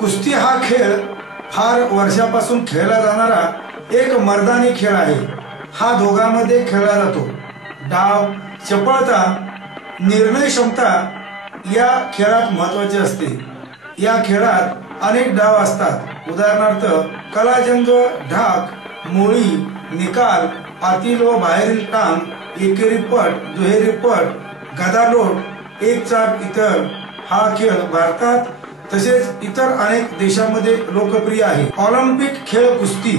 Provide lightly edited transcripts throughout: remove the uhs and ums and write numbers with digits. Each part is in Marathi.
कुस्ती हा खेळ फार वर्षापासून खेळला जाणारा एक मर्दानी खेळ आहे। हा दोघांमध्ये खेळला जातो। डाव, चपळता, निर्णय क्षमता या खेळात महत्त्वाचे असते। या खेळात अनेक डाव असतात। उदाहरणार्थ कलाजंग, ढाक, मोळी, निकाल, आतील व बाहेरील टांग, एकेरी पट, दुहेरी पट, गदालोट, एक चाप इतर। हा खेळ भारतात तसेच इतर अनेक देशांमध्ये लोकप्रिय आहे। ऑलिम्पिक खेळ कुस्ती।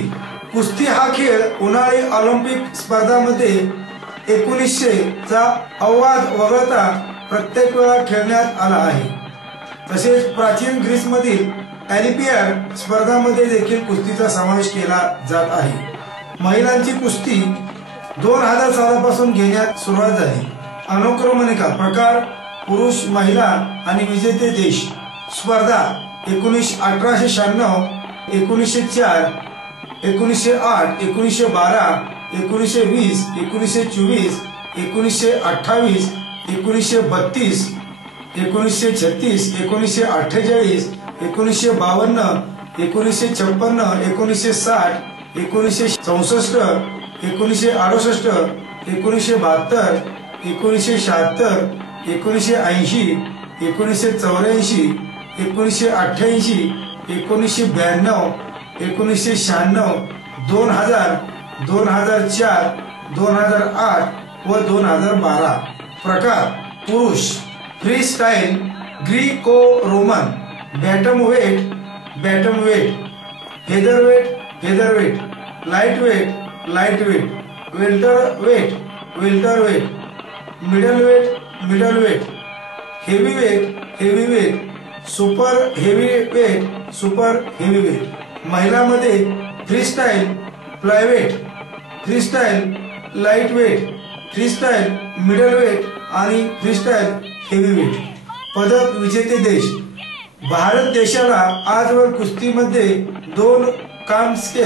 कुस्ती हा खेळ उन्हाळी ऑलिम्पिक स्पर्धांमध्ये 1900 चा अपवाद वगळता प्रत्येक वेळा खेळण्यात आला आहे। तसेच प्राचीन ग्रीसमधील ऑलिम्पियाड स्पर्धांमध्ये देखील कुस्तीचा समावेश केला जात आहे। महिलांची कुस्ती 2000 सालापासून घेण्यात सुरुवात झाली। अनुक्रमणिका प्रकार, पुरुष, महिला आणि विजेते देश। स्पर्धा 1896, 1904, 1908, 1912, 1920, 1924, 1928, 1932, 1936, 1948, 1952, 1956, 1960, 1964, 1968, 1972, 1976, 1980, 1984, 1988, 1992, 1996, 2000, 2004, 2008 व 2012। प्रकार पुरुष freestyle, Greco Roman, bantamweight, bantamweight, featherweight, featherweight, lightweight, lightweight, welterweight, welterweight, middleweight, middleweight, heavyweight, heavyweight, super heavyweight, super heavyweight. महिलांमध्ये freestyle, flyweight, freestyle, lightweight, freestyle, middleweight आणि फ्रीस्टाईल हेवीवेट। पदक विजेते देश। भारत देशाला आजवर कुस्तीमध्ये 2 कांस्य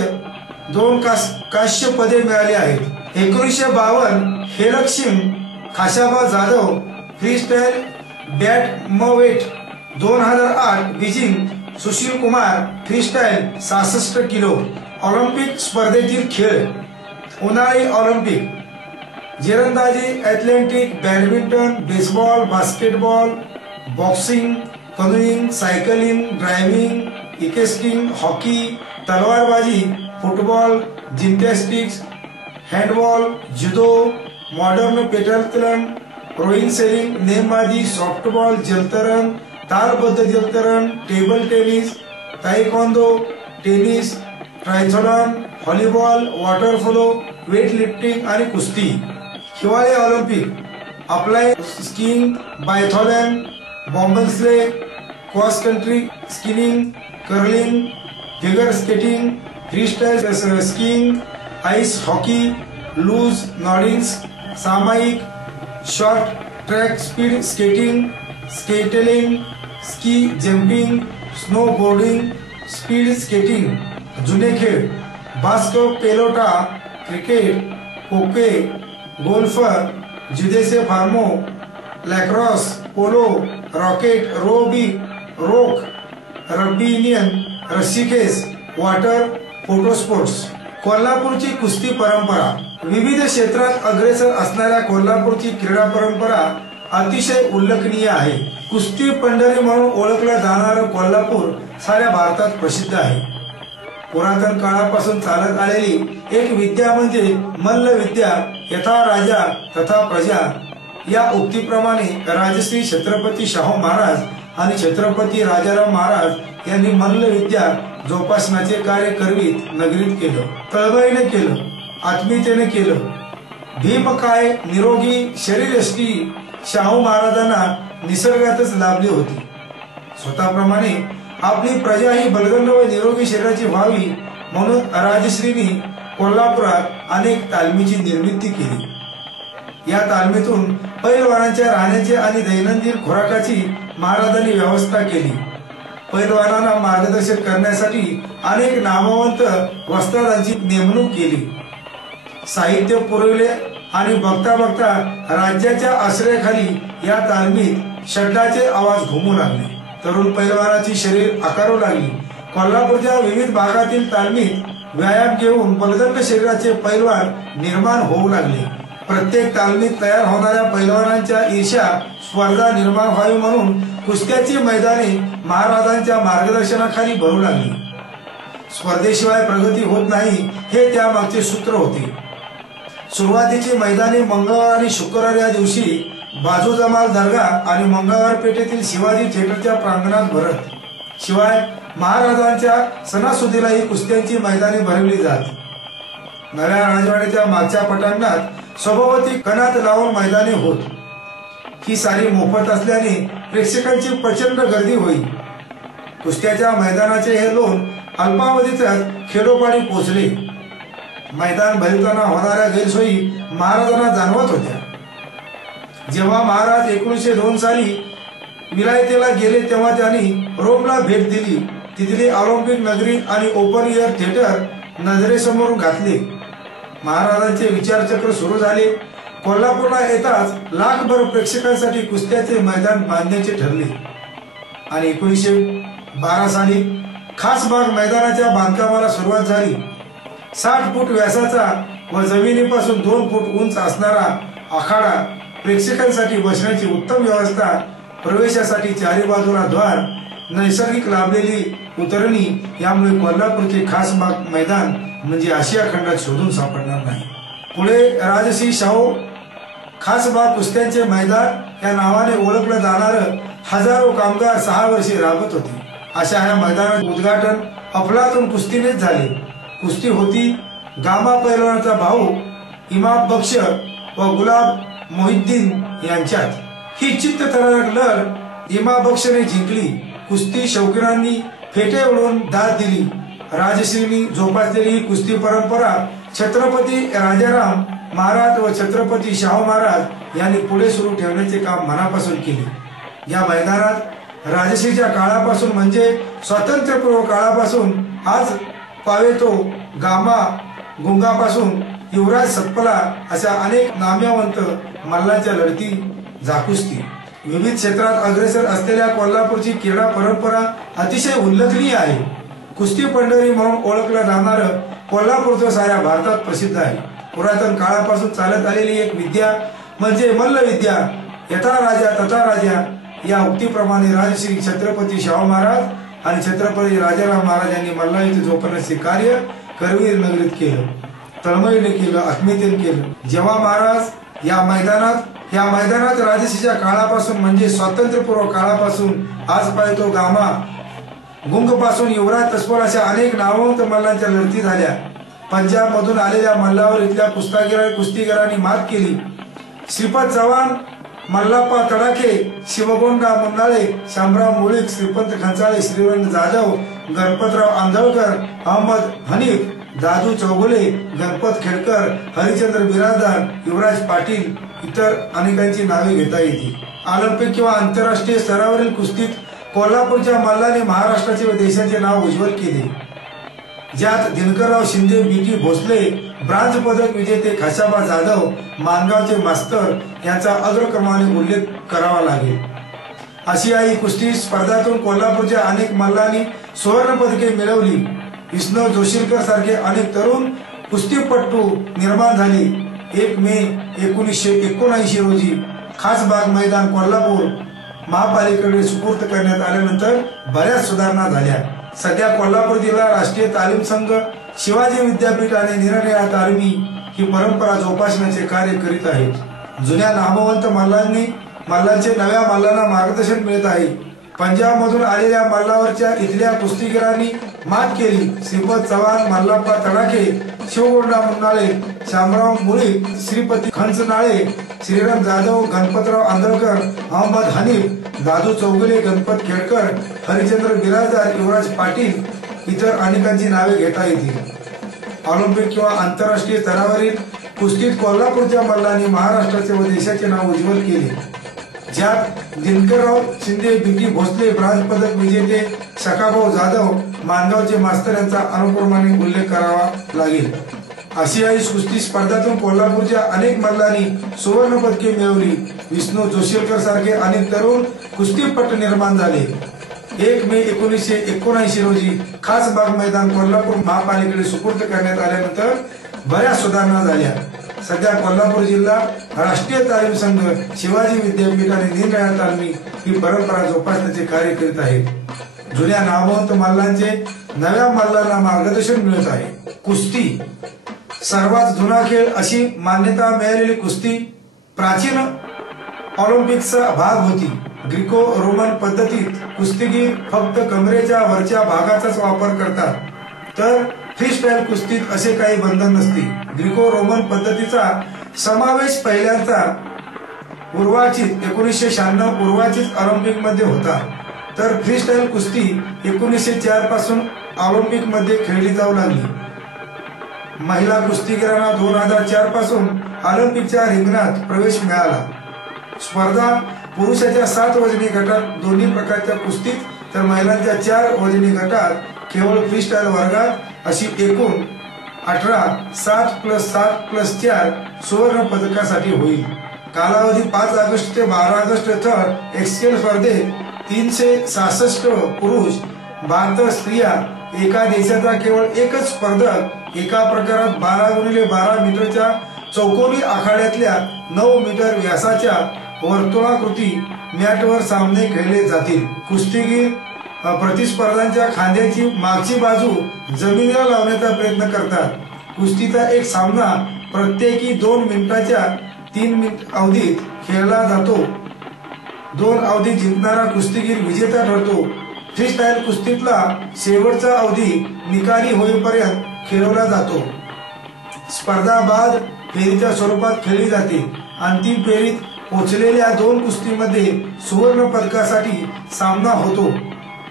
पदे मिळाली आहेत। 1952 Helsinki Khashaba Jadhav freestyle bantamweight. 2008 Beijing Sushil Kumar freestyle 66 kilo. Olympic स्पर्धेतील खेळ। उन्हाळी ऑलिम्पिक, तिरंदाजी, athletic, badminton, baseball, basketball, boxing, canoeing, cycling, driving, इकेस्किंग, हॉकी, तलवारबाजी, football, gymnastics, handball, judo, modern pentathlon, rowing, sailing, नेमबाजी, सॉफ्टबॉल, जलतरण, तालबद्ध जलतरण, table tennis, taekwondo, tennis, triathlon, volleyball, water polo, weightlifting आणि कुस्ती। हिवाळी ऑलिम्पिक, अप्लाय skiing, biathlon, bobsleigh, cross country skiing, curling, figure skating, freestyle skiing, ice hockey, luge नॉडिंग्स, सामायिक, शॉर्ट ट्रॅक स्पीड स्केटिंग, स्केटलिंग, ski jumping, snowboarding, speed skating. जुने खेळ, बास्को पेलोटा, क्रिकेट, खोके, गोल्फर, जुदेसे फार्मो, लॅक्रॉस, पोलो, रॉकेट, रोबी, रोक, रग्बी युनियन, रस्सीखेच, वॉटर, फोटो स्पोर्ट्स। कोल्हापूरची कुस्ती परंपरा। विविध क्षेत्रात अग्रेसर असणाऱ्या कोल्हापूरची क्रीडा परंपरा अतिशय उल्लेखनीय आहे। कुस्ती पंढरी म्हणून ओळखलं जाणारं कोल्हापूर साऱ्या भारतात प्रसिद्ध आहे। पुरातन काळापासून चालत आलेली एक विद्या म्हणजे मल्लविद्या। यथा राजा तथा प्रजा या उक्तीप्रमाणे राजश्री छत्रपती शाहू महाराज आणि छत्रपती राजाराम महाराज यांनी मल्लविद्या जोपासण्याचे कार्य करवीत नगरीत केलं। तळमळीने केलं, आत्मीयतेने केलं। भीमकाय निरोगी शरीरयष्टी शाहू महाराजांना निसर्गातच लाभली होती। स्वतःप्रमाणे आपली प्रजा ही बलगंड व निरोगी शरीराची व्हावी म्हणून राजश्रींनी कोल्हापुरात अनेक तालमीची निर्मिती केली। या तालमीतून पैलवानांच्या राहण्याची आणि दैनंदिन खुराकाची महाराजांनी व्यवस्था केली। पैलवानांना मार्गदर्शन करण्यासाठी अनेक नामवंत वस्तादांची नेमणूक केली। साहित्य पुरवले आणि बघता बघता राज्याच्या आश्रयाखाली या तालमीत षड्डाचे आवाज घुमू लागले। तरुण पैलवानाची शरीर आकारू लागली. कोल्हापूरच्या विविध भागातील तालमीत व्यायाम घेऊन बलदंड शरीराचे पैलवान निर्माण होऊ लागले. प्रत्येक तालमीत तयार होणाऱ्या पैलवानांच्या ईर्ष्या स्पर्धा निर्माण व्हावी म्हणून कुस्त्याची मैदाने महाराजांच्या मार्गदर्शनाखाली भरू लागली. स्पर्धेशिवाय प्रगती होत नाही हे त्यामागचे सूत्र होते. सुरुवातीची मैदाने मंगळवार आणि शुक्रवार या दिवशी बाजू जमाल दर्गा आणि मंगळवार पेठेतील शिवाजी थिएटरच्या प्रांगणात भरत. शिवाय महाराजांच्या सणासुदीलाही कुस्त्यांची मैदाने भरवली जात. नव्या राजवाड्याच्या मागच्या पटांगणात सभोवती कणात लावून मैदाने होत. ही सारी मोफत असल्याने प्रेक्षकांची प्रचंड गर्दी होई. कुस्त्याच्या मैदानाचे हे लोण अल्पावधीतच खेडोपाडी पोचले. मैदान भरताना होणाऱ्या गैरसोयी महाराजांना जाणवत होत्या. जेव्हा महाराज 1902 साली विलायतेला गेले तेव्हा त्यांनी रोमला भेट दिली. तिथली ऑलिम्पिक नगरी आणि ओपन एअर थिएटर नजरेसमोर घातले. महाराजांचे विचारचक्र सुरू झाले. कोल्हापूरला येताच लाखभर प्रेक्षकांसाठी कुस्त्याचे मैदान बांधण्याचे ठरले आणि 1912 साली खासबाग मैदानाच्या बांधकामाला सुरुवात झाली. 60 फूट व्यासाचा व जमिनीपासून 2 फूट उंच असणारा आखाडा, प्रेक्षकांसाठी बसण्याची उत्तम व्यवस्था, प्रवेशासाठी चारी बाजूला द्वार, नैसर्गिक लाभलेली उतरणी यामुळे कोल्हापूरचे खासबाग मैदान म्हणजे आशिया खंडात शोधून सापडणार नाही. पुढे राजश्री शाहू खासबाग कुस्त्यांचे मैदान या नावाने ओळखलं जाणार हजारो कामगार 6 वर्षे राबत होते. अशा ह्या मैदानाचे उद्घाटन अफलातून कुस्तीनेच झाले. कुस्ती होती गामा पैलवानाचा भाऊ इमाम बक्ष व गुलाब मोहिद्दीन यांच्यात. ही चित्तथरारक लढत इमाम बक्षने जिंकली. कुस्ती शौकीनांनी फेटे उडवून दाद दिली. राजश्रींनी जोपासलेली ही कुस्ती परंपरा छत्रपती राजाराम महाराज व छत्रपती शाहू महाराज यांनी पुढे सुरू ठेवण्याचे काम मनापासून केले. या मैदानात राजश्रीच्या काळापासून म्हणजे स्वातंत्र्यपूर्व काळापासून आज पावेतो गामा गुंगापासून युवराज सतपला अशा अनेक नाम्यवंत मल्लांच्या लढती झाकुसती. विविध क्षेत्रात अग्रेसर असलेल्या कोल्हापूरची क्रीडा परंपरा अतिशय उल्लेखनीय आहे. कुस्ती पंढरी म्हणून ओळखलं जाणार कोल्हापूरचं साऱ्या भारतात प्रसिद्ध आहे. पुरातन काळापासून चालत आलेली एक विद्या म्हणजे मल्लविद्या. यथा राजा तथा राजा या उक्तीप्रमाणे राजश्री छत्रपती शाहू महाराज आणि छत्रपती राजाराम महाराज यांनी मल्लयुद्ध जोपासण्याचे कार्य करवीर नगरीत केलं, तळमळीने केलं, अस्मितेने केलं. जेव्हा महाराज या मैदानात राजश्रीच्या काळापासून म्हणजे स्वातंत्र्यपूर्व काळापासून आज पाहतो गामा गुंग पासून युवराज तस्पर अशा अनेक नामवंत मल्लांच्या लढती झाल्या. पंजाब मधून आलेल्या मल्लावर इथल्या कुस्तीगीरांनी मात केली. श्रीपत चव्हाण, मल्लाप्पा तडाखे, शिवगोंडा मुन्नाळे, शामराव मुळीक, श्रीपंत खंचाळे, श्रीरंग जाधव, गणपतराव आंधळकर, अहमद हनीफ, दादू चौगुले, गणपत खेडकर, हरिचंद्र बिराजदार, युवराज पाटील इतर अनेकांची नावे घेता येतील. ऑलिम्पिक किंवा आंतरराष्ट्रीय स्तरावरील कुस्तीत कोल्हापूरच्या मल्लाने महाराष्ट्राचे व देशाचे नाव उज्ज्वल केले. ज्यात दिनकरराव शिंदे, बी.टी. भोसले, ब्रांज पदक विजेते खाशाबा जाधव, मानगावचे मास्तर यांचा अग्रक्रमाने उल्लेख करावा लागेल. आशियाई कुस्ती स्पर्धातून कोल्हापूरच्या अनेक मल्लांनी सुवर्ण पदके मिळवली. विष्णू जोशीलकर सारखे अनेक तरुण कुस्तीपटू निर्माण झाले. 1 मे 1979 रोजी खासबाग मैदान कोल्हापूर महापालिकेकडे सुपूर्द करण्यात आल्यानंतर बऱ्याच सुधारणा झाल्या. सध्या कोल्हापूर जिल्हा राष्ट्रीय तालीम संघ, शिवाजी विद्यापीठ आणि निरनिराळ्या तालमी ही परंपरा जोपासण्याचे कार्य करीत आहेत. जुन्या नामवंत मल्लांचे नव्या मल्लांना मार्गदर्शन मिळत आहे. पंजाब मधून आलेल्या मल्लावरच्या इथल्या कुस्तीगीरांनी मात केली. श्रीपत चव्हाण, मल्लाप्पा तडाखे, शिवगोंडा मुन्नाळे, शामराव मुळीक, श्रीपती खंचनाळे, श्रीरंग जाधव, गणपतराव आंधळकर, अहमद हनीफ, दादू चौगुले, गणपत खेडकर, हरिचंद्र बिराजदार, युवराज पाटील इतर अनेकांची नावे घेता येतील. ऑलिम्पिक किंवा आंतरराष्ट्रीय स्तरावरील कुस्तीत कोल्हापूरच्या मल्लांनी महाराष्ट्राचे व देशाचे नाव उज्ज्वल केले. ज्यात दिनकरराव शिंदे, बी.टी. भोसले, ब्रांज पदक विजेते शकाभाऊ जाधव, मानगावचे मास्तर यांचा अनुक्रमाने उल्लेख करावा लागेल. आशियाई कुस्ती स्पर्धातून कोल्हापूरच्या अनेक मल्लांनी सुवर्ण पदके मिळवली. विष्णू जोशीलकर सारखे अनेक तरुण कुस्तीपटू निर्माण झाले. 1 मे 1979 रोजी खासबाग मैदान कोल्हापूर महापालिकेकडे सुपूर्द करण्यात आल्यानंतर बऱ्याच सुधारणा झाल्या. सध्या कोल्हापूर जिल्हा राष्ट्रीय तालीम संघ शिवाजी विद्यापीठ आणि निरनिराळ्या तालमी ही परंपरा जोपासण्याचे कार्य करीत आहे. जुन्या नामवंत मल्लांचे नव्या मल्लांना मार्गदर्शन मिळत आहे. कुस्ती सर्वात जुना खेळ अशी मान्यता मिळालेली कुस्ती प्राचीन ऑलिम्पिकचा भाग होती. ग्रीको रोमन पद्धतीत कुस्तीगीर फक्त कमरेच्या वरच्या भागाचाच वापर करतात, तर फ्रीस्टाईल कुस्तीत असे काही बंधन नसते. ग्रीको रोमन पद्धतीचा समावेश पहिल्यांदा उर्वाचित 1996 उर्वाचित ऑलिम्पिक मध्ये होता, तर फ्रीस्टाईल कुस्ती 1904 पासून ऑलिम्पिक मध्ये खेळली जाऊ लागली. महिला कुस्तीगीरांना 2004 पासून ऑलिम्पिकच्या रिंगणात प्रवेश मिळाला. स्पर्धा पुरुषाच्या 7 वजनी गटात दोन्ही प्रकारच्या कुस्तीत, तर महिलांच्या 4 वजनी गटात केवळ फ्रीस्टाईल वर्गात अशी एकूण 18 7+7+4 सुवर्ण पदकासाठी होईल. कालावधी 5 ऑगस्ट ते 12 ऑगस्ट थर्ड एक्सचेंज स्पर्धेत 366 पुरुष 72 स्त्रिया, एका देशाचा केवळ एकच स्पर्धक एका प्रकारात 12x12 मीटरच्या चौकोनी आखाड्यातल्या 9 मीटर व्यासाच्या वर्तुळाकृती मॅटवर सामने खेळले जातील. कुस्तीगीर प्रतिस्पर्ध्यांच्या खांद्याची मागची बाजू जमिनीला लावण्याचा प्रयत्न करतात. कुस्तीचा एक सामना प्रत्येकी 2 मिनिटाच्या 3 मिनिट अवधीत खेळला जातो. 2 अवधी जिंकणारा कुस्तीगीर विजेता ठरतो. फ्रीस्टाईल कुस्तीतला शेवटचा अवधी निकाली होईपर्यंत खेळवला जातो. स्पर्धा बाद फेरीच्या स्वरूपात खेळली जाते. अंतिम फेरीत पोहोचलेल्या 2 कुस्तीमध्ये सुवर्ण पदकासाठी सामना होतो,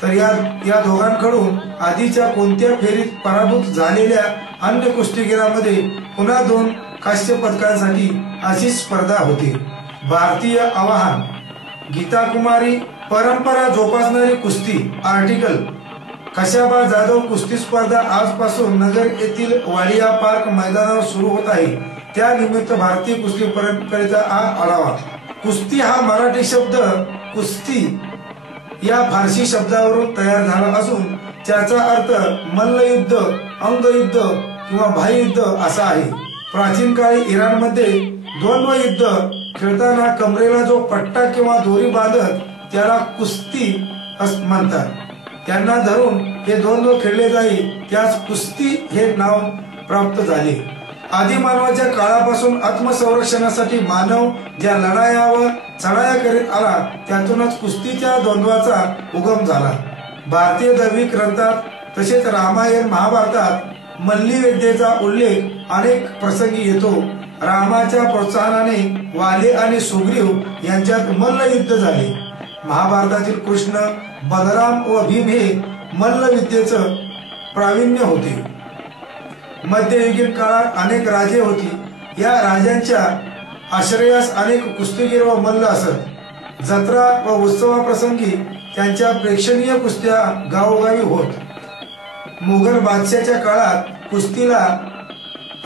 तर या दोघांकडून आधीच्या कोणत्या फेरीत पराभूत झालेल्या अन्य कुस्तीगीरांमध्ये पुन्हा 2 कांस्य पदकांसाठी अशी स्पर्धा होते. भारतीय आवाहन गीता कुमारी परंपरा जोपासणारी कुस्ती आर्टिकल कशाबा जाधव कुस्ती स्पर्धा आजपासून नगर येथील वाडिया पार्क मैदानावर सुरू होत आहे. त्यानिमित्त भारतीय कुस्ती परंपरेचा आढावा. कुस्ती हा मराठी शब्द कुस्ती या फारसी शब्दावरून तयार झाला असून त्याचा अर्थ मल्लयुद्ध, अंगयुद्ध किंवा भाईयुद्ध असा आहे. प्राचीन काळी इराणमध्ये द्वंद्व युद्ध खेळताना कमरेला जो पट्टा किंवा दोरी बांधत त्याला कुस्ती म्हणतात. त्यांना धरून हे द्वंद्व खेळले जाईल, त्यास कुस्ती हे नाव प्राप्त झाले. आदिमानवाच्या काळापासून आत्मसंरक्षणासाठी मानव ज्या लढाया व चढाया करीत आला, त्यातूनच कुस्तीच्या द्वंद्वाचा उगम झाला. भारतीय दैविक ग्रंथात तसेच रामायण महाभारतात मल्लविद्येचा उल्लेख अनेक प्रसंगी येतो. रामाच्या प्रोत्साहनाने वाली आणि सुग्रीव यांच्यात मल्लयुद्ध झाले. महाभारतातील कृष्ण, बलराम व भीम हे मल्लविद्येचं प्रावीण्य होते. मध्ययुगीन काळात अनेक राजे होती. या राजांच्या आश्रयास अनेक कुस्तीगीर व मल्ल असत. जत्रा व उत्सवाप्रसंगी त्यांच्या प्रेक्षणीय कुस्त्या गावोगावी होत. मुघल बादशाच्या काळात कुस्तीला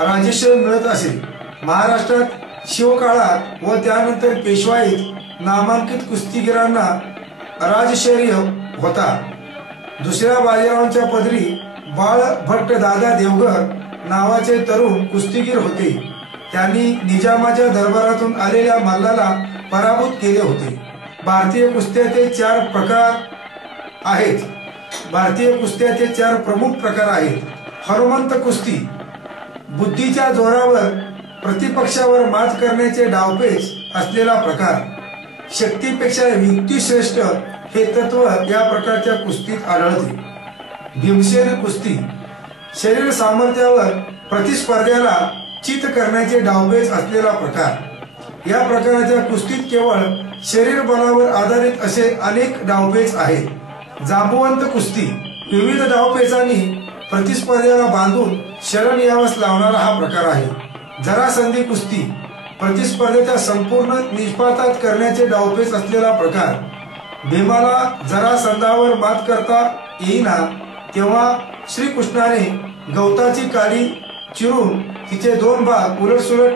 राजश्रय मिळत असे. महाराष्ट्रात शिवकाळात व त्यानंतर पेशवाईत नामांकित कुस्तीगीरांना राजशौर्य होता. दुसऱ्या बाजीरावांच्या पदरी बाळ भट्ट दादा देवघर नावाचे तरुण कुस्तीगीर होते. त्यांनी निजामाच्या दरबारातून आलेल्या मल्लाला पराभूत केले होते. भारतीय कुस्त्याचे 4 प्रकार आहेत. भारतीय कुस्त्याचे 4 प्रमुख प्रकार आहेत. हनुमंत कुस्ती बुद्धीच्या जोरावर प्रतिपक्षावर मात करण्याचे डावपेच असलेला प्रकार. शक्तीपेक्षा युक्ती श्रेष्ठ हे तत्व या प्रकारच्या कुस्तीत आढळते. भीमसेन कुस्ती शरीर सामर्थ्यावर प्रतिस्पर्ध्याला चित करण्याचे डावपेच असलेला प्रकार. या प्रकारच्या कुस्तीत केवळ शरीर बलावर आधारित असे अनेक डावपेच आहेत. जांबुवंत कुस्ती विविध डावपेचांनी प्रतिस्पर्ध्याला बांधून शरण यावस लावणारा हा प्रकार आहे. जरासंधी कुस्ती प्रतिस्पर्ध्याच्या संपूर्ण निष्पातात करण्याचे डावपेच असलेला प्रकार. भीमाला जरासंधावर मात करता येईना तेव्हा श्रीकृष्णाने गवताची काडी चिरून तिचे 2 भाग उलटसुलट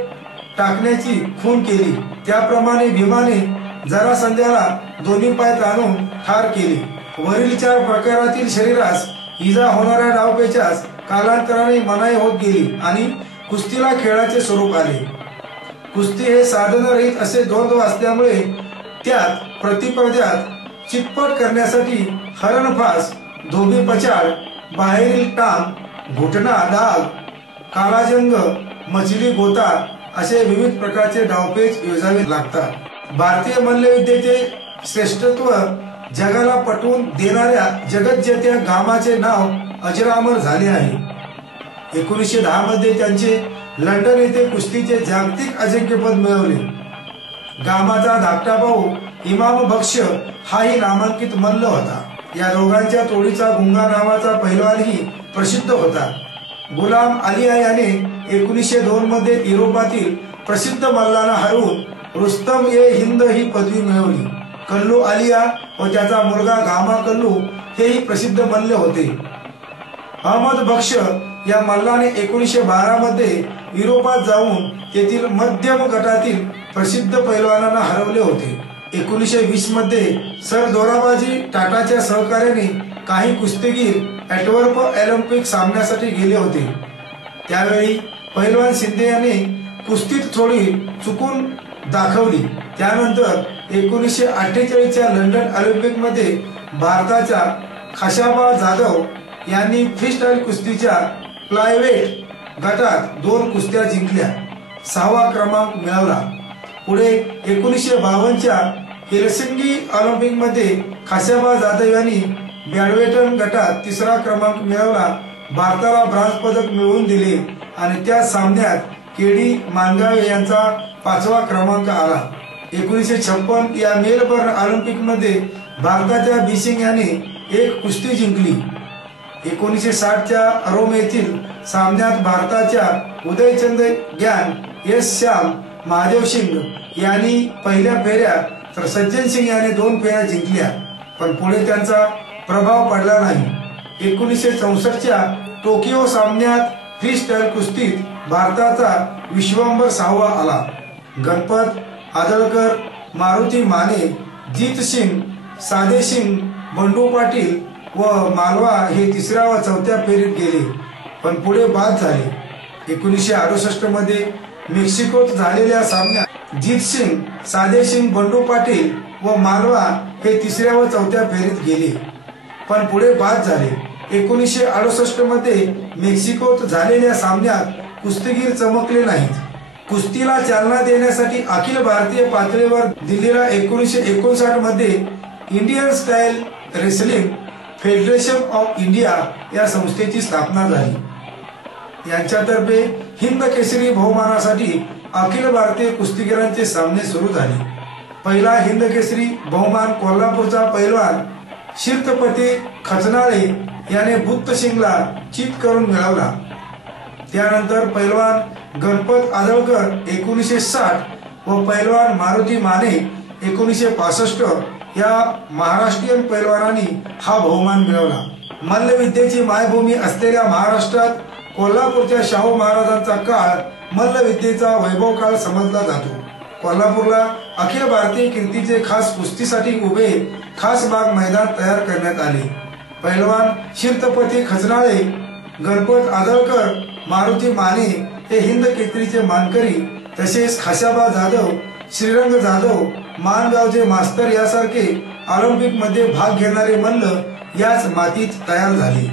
टाकण्याची खून केली. त्याप्रमाणे भीमाने जरासंध्याला दोन्ही पाय ताणून ठार केले. वरील 4 प्रकारातील शरीरास इजा होणाऱ्या डावपेचास कालांतराने मनाई होत गेली आणि कुस्तीला खेळाचे स्वरूप आले. कुस्ती हे साधनरहित असे द्वंद्व असल्यामुळे त्यात प्रतिस्पर्ध्यात चितपट करण्यासाठी हरणफास, धोबीपछाड, बाहेरील टांग, घुटणा डाग, कालाजंग, मछली गोता असे विविध प्रकारचे डावपेच योजावे लागतात. भारतीय मल्लविद्येचे श्रेष्ठत्व जगाला पटवून देणाऱ्या जगज्जेत्या गामाचे नाव अजरामर झाले आहे. 1910 मध्ये त्यांचे लंडन येथे कुस्तीचे जागतिक अजिंक्यपद मिळवले. गामाचा धाकटा भाऊ इमाम बक्ष हाही नामांकित मल्ल होता. या दोघांच्या तोडीचा गुंगा नावाचा पैलवानही प्रसिद्ध होता. गुलाम आलिया याने 1902 मध्ये युरोपातील प्रसिद्ध मल्लांना हरवून रुस्तम ए हिंद ही पदवी मिळवली. कल्लू आलिया व त्याचा मुलगा गामा कल्लू हेही प्रसिद्ध मल्ल होते. अहमद बक्ष या मल्लाने 1912 मध्ये युरोपात जाऊन तेथील मध्यम गटातील प्रसिद्ध पैलवानांना हरवले होते. 1920 मध्ये सर दोराबाजी टाटाच्या सहकार्याने काही कुस्तीगीर ॲटवर्प ऑलिम्पिक सामन्यासाठी गेले होते. त्यावेळी पैलवान शिंदे याने कुस्तीत थोडी चुकून दाखवली. त्यानंतर 1948च्या लंडन ऑलिम्पिक मध्ये भारताच्या खाशाबा जाधव यांनी फ्रीस्टाईल कुस्तीच्या फ्लायवेट गटात 2 कुस्त्या जिंकल्या, 6वा क्रमांक मिळवला. पुढे 1952च्या हेलसिंकी ऑलिम्पिक मध्ये खाशाबा जाधव यांनी बॅडमिंटन गटात 3रा क्रमांक मिळवला, भारताला ब्रॉन्झ पदक मिळवून दिले आणि त्या सामन्यात केडी मानगावे यांचा 5वा क्रमांक आला. 1956 या मेलबर्न ऑलिम्पिक मध्ये भारताच्या बिसिंग याने 1 कुस्ती जिंकली. 1960च्या रोम येथील सामन्यात भारताच्या उदयचंद ज्ञान, एस श्याम, महादेव सिंग यांनी पहिल्या फेऱ्या तर सज्जन सिंग याने 2 फेऱ्या जिंकल्या, पण पुढे त्यांचा प्रभाव पडला नाही. 1964च्या टोकियो सामन्यात फ्रीस्टाईल कुस्तीत भारताचा विश्वंभर 6वा आला. गणपत आदळकर, मारुती माने, जीत सिंग, साधे सिंग, बंडू पाटील व मालवा हे 3ऱ्या व 4थ्या फेरीत गेले, पण पुढे बाद झाले. 1968 मध्ये मेक्सिकोत झालेल्या सामन्यात जीत सिंग, साधे सिंग, बंडू पाटील व मालवा हे 3ऱ्या व 4थ्या फेरीत गेले, पण पुढे बाद झाले. 1968 मध्ये मेक्सिकोत झालेल्या सामन्यात कुस्तीगीर चमकले नाहीत. कुस्तीला चालना देण्यासाठी अखिल भारतीय पातळीवर दिल्लीला 1959 मध्ये Indian style wrestling federation of India या संस्थेची स्थापना झाली. यांच्यातर्फे हिंद केसरी बहुमानासाठी अखिल भारतीय कुस्तीगीरांचे सामने सुरू झाले. पहिला हिंद केसरी बहुमान कोल्हापूरचा पैलवान शीर्षपती खचनाळे याने बुत्त सिंगला चित करून मिळवला. त्यानंतर पैलवान गणपत आदळकर 1960 व पैलवान मारुती माने 1965 या महाराष्ट्रीयन पैलवानांनी हा बहुमान मिळवला. मल्लविद्येची मायभूमी असलेल्या महाराष्ट्रात कोल्हापूरच्या शाहू महाराजांचा काळ मल्लविद्येचा वैभव काळ समजला जातो. कोल्हापूरला अखिल भारतीय कीर्तीचे खास कुस्तीसाठी उभे खास बाग मैदान तयार करण्यात आले. पैलवान शीर्षपती खचनाळे, गणपत आदळकर, मारुती माने हे हिंद केसरीचे मानकरी, तसेच खाशाबा जाधव, श्रीरंग जाधव, मानगावचे मास्तर यासारखे ऑलिम्पिक मध्ये भाग घेणारे मल्ल याच मातीत तयार झाले.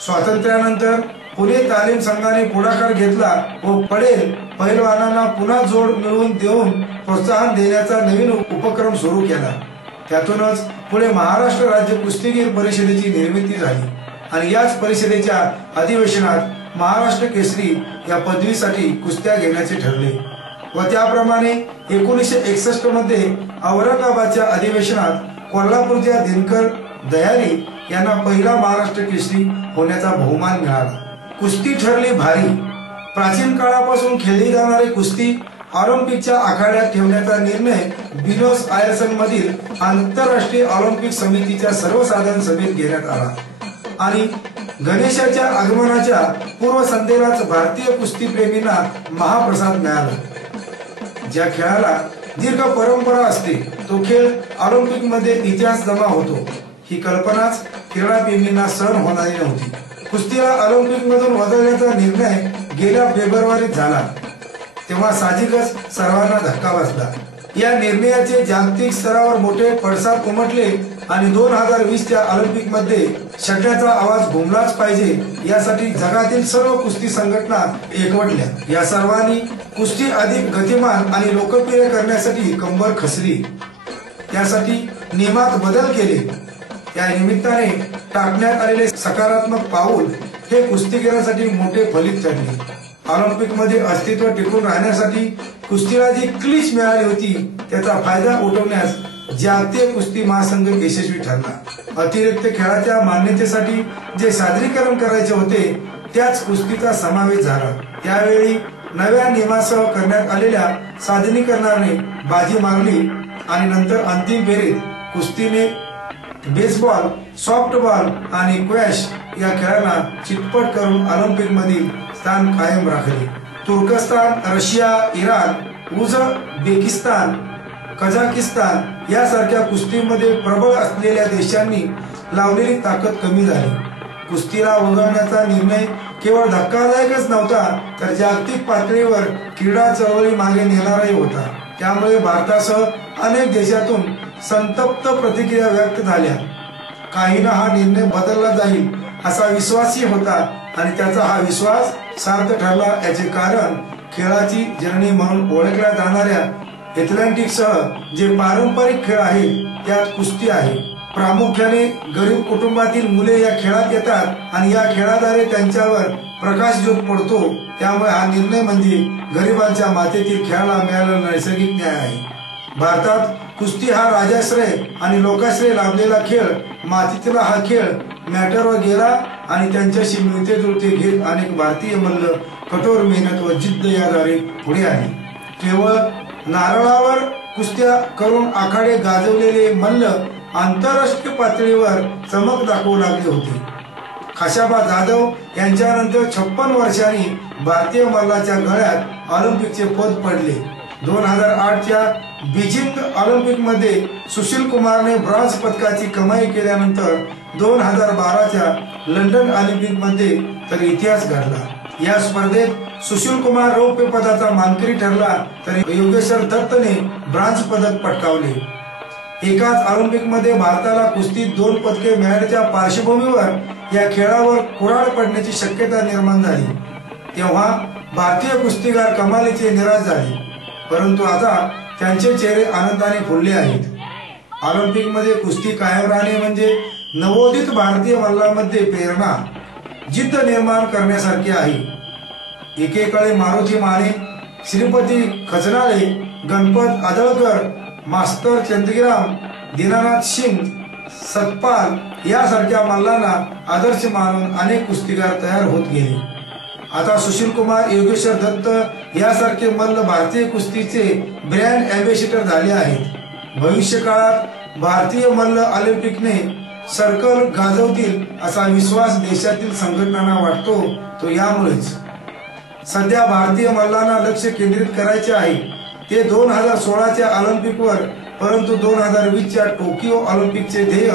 स्वातंत्र्यानंतर पुणे तालीम संघाने पुढाकार घेतला व पडेल पैलवानांना पुन्हा जोड मिळवून देऊन प्रोत्साहन देण्याचा नवीन उपक्रम सुरू केला. त्यातूनच पुढे महाराष्ट्र राज्य कुस्तीगीर परिषदेची निर्मिती झाली आणि याच परिषदेच्या अधिवेशनात महाराष्ट्र केसरी या पदवीसाठी कुस्त्या घेण्याचे ठरले व त्याप्रमाणे 1961 मध्ये औरंगाबादच्या अधिवेशनात कोल्हापूरच्या दिनकर दयारी यांना पहिला महाराष्ट्र केसरी होण्याचा बहुमान मिळाला. कुस्ती ठरली भारी. प्राचीन काळापासून खेळली जाणारी कुस्ती ऑलिम्पिकच्या आखाड्यात ठेवण्याचा निर्णय ब्युनॉस आयर्स मधील आंतरराष्ट्रीय ऑलिम्पिक समितीच्या सर्वसाधारण सभेत घेण्यात आला आणि गणेशाच्या आगमनाच्या पूर्वसंध्येलाच भारतीय कुस्तीप्रेमींना महाप्रसाद मिळाला. ज्या खेळाला दीर्घ परंपरा असते तो खेळ ऑलिम्पिक मध्ये इतिहास जमा होतो. ही कल्पनाच क्रीडाप्रेमींना सहन होणारी नव्हती. कुस्तीला ऑलिम्पिक मधून वगळण्याचा निर्णय गेल्या फेब्रुवारीत झाला तेव्हा साहजिकच सर्वांना धक्का बसला. या निर्णयाचे जागतिक स्तरावर मोठे पडसाद उमटले आणि 2020च्या ऑलिम्पिक मध्ये षड्याचा आवाज घुमलाच पाहिजे यासाठी जगातील सर्व कुस्ती संघटना एकवटल्या. या सर्वांनी कुस्ती अधिक गतिमान आणि लोकप्रिय करण्यासाठी कंबर कसली. त्यासाठी नियमात बदल केले. या निमित्ताने टाकण्यात आलेले सकारात्मक पाऊल हे कुस्तीगिरांसाठी मोठे फलित ठरले. ऑलिम्पिक मध्ये अस्तित्व टिकून राहण्यासाठी कुस्तीला जी क्लिच मिळाली होती त्याचा फायदा उठवण्यास जागतिक कुस्ती महासंघ यशस्वी ठरला. अतिरिक्त खेळाच्या मान्यतेसाठी जे सादरीकरण करायचे होते त्याच कुस्तीचा समावेश झाला. त्यावेळी नव्या नियमासह करण्यात आलेल्या सादरीकरणाने बाजी मारली आणि नंतर अंतिम फेरीत कुस्तीने बेसबॉल, सॉफ्टबॉल आणि क्वॅश या खेळांना चितपट करून ऑलिम्पिक मधील स्थान कायम राखले. तुर्कस्तान, रशिया, इराण, उझबेकिस्तान, कझाकिस्तान यासारख्या कुस्तीमध्ये प्रबळ असलेल्या देशांनी लावलेली ताकद कमी झाली. कुस्तीला वगळण्याचा निर्णय केवळ धक्कादायकच नव्हता तर जागतिक पातळीवर क्रीडा चळवळी मागे नेणाराही होता. त्यामुळे भारतासह अनेक देशातून संतप्त प्रतिक्रिया व्यक्त झाल्या. काहींना हा निर्णय बदलला जाईल असा विश्वासही होता आणि त्याचा हा विश्वास सार्थ ठरला. याचे कारण खेळाची जननी म्हणून ओळखल्या जाणाऱ्या एथलेटिक्ससह जे पारंपरिक खेळ आहेत त्यात कुस्ती आहे. प्रामुख्याने गरीब कुटुंबातील मुले या खेळात येतात आणि या खेळाद्वारे त्यांच्यावर प्रकाशझोत पडतो. त्यामुळे हा निर्णय म्हणजे गरिबांच्या मातेतील खेळाला मिळालेला नैसर्गिक न्याय आहे. भारतात कुस्ती हा राजाश्रय आणि लोकाश्रय लाभलेला खेळ. मातीतला हा खेळ मॅटरवर गेला आणि त्यांच्याशी मिळते जुळते घेत अनेक भारतीय मल्ल कठोर मेहनत व जिद्द याद्वारे पुढे आले. केवळ नारळावर कुस्त्या करून आखाडे गाजवलेले मल्ल आंतरराष्ट्रीय पातळीवर चमक दाखवू लागले होते. खाशाबा जाधव यांच्यानंतर 56 वर्षांनी भारतीय मल्लाच्या गळ्यात ऑलिम्पिकचे पद पडले. 2008च्या बीजिंग ऑलिम्पिक मध्ये सुशील कुमारने ब्रॉन्झ पदकाची कमाई केल्यानंतर 2012च्या लंडन ऑलिम्पिक मध्ये तर इतिहास घडला. या स्पर्धेत सुशील कुमार रौप्य पदकाचा मानकरी ठरला तर योगेश्वर दत्तने ब्रॉन्झ पदक पटकावले. एकाच ऑलिम्पिक मध्ये भारताला कुस्तीत 2 पदके मिळाल्याच्या पार्श्वभूमीवर या खेळावर कुऱ्हाड पडण्याची शक्यता निर्माण झाली. तेव्हा भारतीय कुस्तीगार कमालीचे निराश झाले. परंतु आता त्यांचे चेहरे आनंदाने फुलले आहेत. ऑलिम्पिक मध्ये कुस्ती कायम राहणे म्हणजे नवोदित भारतीय मल्लांमध्ये प्रेरणा, जिद्द निर्माण करण्यासारखे आहे. एकेकाळी मारुती माने, श्रीपती खजनाळे, गणपत आदळकर, मास्तर चंद्रग्राम, दीनानाथ सिंग, सतपाल यासारख्या मल्लांना आदर्श मानून अनेक कुस्तीगार तयार होत गेले. आता सुशील कुमार, योगेश्वर दत्त यासारखे मल्ल भारतीय कुस्तीचे ब्रँड अँबॅसेडर झाले आहेत. भविष्य काळात भारतीय मल्ल ऑलिम्पिकने सर्कल गाजवतील असा विश्वास देशातील संघटनांना वाटतो. तो यामुळेच सध्या भारतीय मल्लांना लक्ष केंद्रित करायचे आहे ते 2016च्या ऑलिम्पिकवर. परंतु 2020च्या टोकियो ऑलिम्पिकचे ध्येय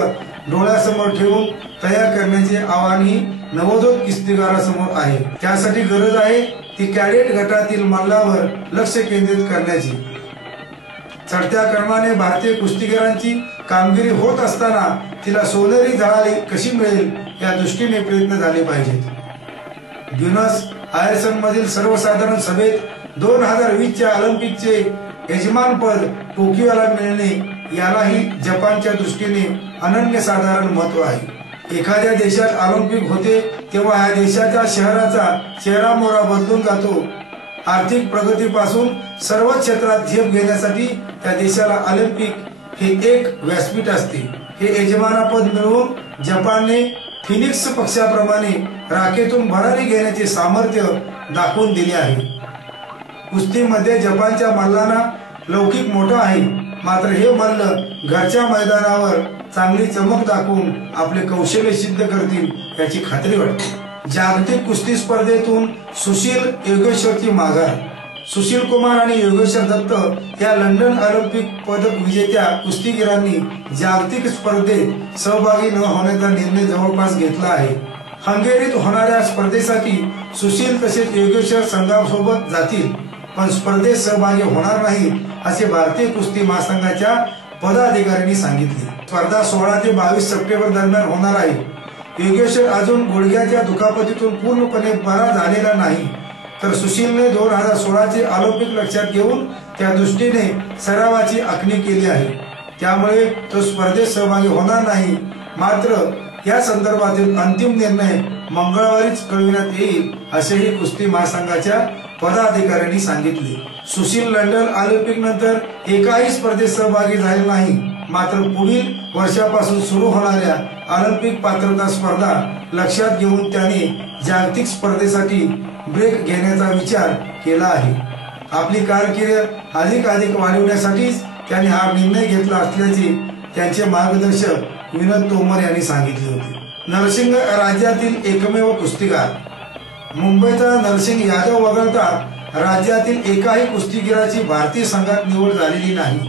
डोळ्यासमोर ठेवून तयार करण्याचे आव्हानही नवोदित कुस्तीगारांसमोर आहे. त्यासाठी गरज आहे ती कॅडेट गटातील मल्लावर लक्ष केंद्रित करण्याची. चढत्या क्रमाने भारतीय कुस्तीगिरांची कामगिरी होत असताना तिला सोनेरी झळाळी कशी मिळेल या दृष्टीने प्रयत्न झाले पाहिजेत. ब्युनस आयर्सन मधील सर्वसाधारण सभेत 2020च्या ऑलिम्पिकचे यजमानपद टोकियोला मिळणे यालाही जपानच्या दृष्टीने अनन्यसाधारण महत्व आहे. एखाद्या देशात ऑलिम्पिक होते तेव्हा या देशाच्या शहराचा चेहरामोहरा बदलून जातो. आर्थिक प्रगतीपासून सर्व क्षेत्रात झेप घेण्यासाठी त्या देशाला ऑलिम्पिक हे एक व्यासपीठ असते. हे यजमानपद मिळवून जपानने फिनिक्स पक्षाप्रमाणे राखेतून भरारी घेण्याचे सामर्थ्य दाखवून दिले आहे. कुस्तीमध्ये जपानच्या मल्लांना लौकिक मोठा आहे. मात्र हे मल्ल घरच्या मैदानावर चांगली चमक दाखवून आपले कौशल्य सिद्ध करतील याची खात्री वाटते. जागतिक कुस्ती स्पर्धेतून सुशील, योगेश्वरची माघार. सुशील कुमार आणि योगेश्वर दत्त या लंडन ऑलिम्पिक पदक विजेत्या कुस्तीगीरांनी जागतिक स्पर्धेत सहभागी न होण्याचा निर्णय जवळपास घेतला आहे। हंगेरीत होणाऱ्या स्पर्धेसाठी सुशील तसेच योगेश्वर संघासोबत जातील, पण स्पर्धेत सहभागी होणार नाही असे भारतीय कुस्ती महासंघाच्या पदाधिकाऱ्यांनी सांगितले। स्पर्धा 16 ते 22 सप्टेंबर दरम्यान होणार आहे। योगेश्वर अजून गुडघ्याच्या दुखापतीतून पूर्णपणे बरा झालेला नाही, तर सुशीलने 2016चे ऑलिम्पिक लक्षात घेऊन त्या दृष्टीने सरावाची आखणी केली आहे, त्यामुळे तो स्पर्धेत सहभागी होणार नाही। मात्र या संदर्भातील अंतिम निर्णय मंगळवारीच कळविण्यात येईल असेही कुस्ती महासंघाच्या पदाधिकाऱ्यांनी सांगितले। सुशील लंडन ऑलिम्पिक नंतर एकाही स्पर्धेत सहभागी झाले नाही, मात्र पुढील वर्षापासून सुरू होणाऱ्या ऑलिम्पिक पात्रता स्पर्धा लक्षात घेऊन त्याने जागतिक स्पर्धेसाठी ब्रेक घेण्याचा विचार केला आहे। आपली कारकीर्द अधिक वाढवण्यासाठीच त्यांनी हा निर्णय घेतला असल्याचे त्यांचे मार्गदर्शक विनोद तोमर यांनी सांगितले होते। नरसिंग राज्यातील एकमेव कुस्तीगार। मुंबईचा नरसिंग यादव वगळता राज्यातील एकाही कुस्तीगीराची भारतीय संघात निवड झालेली नाही।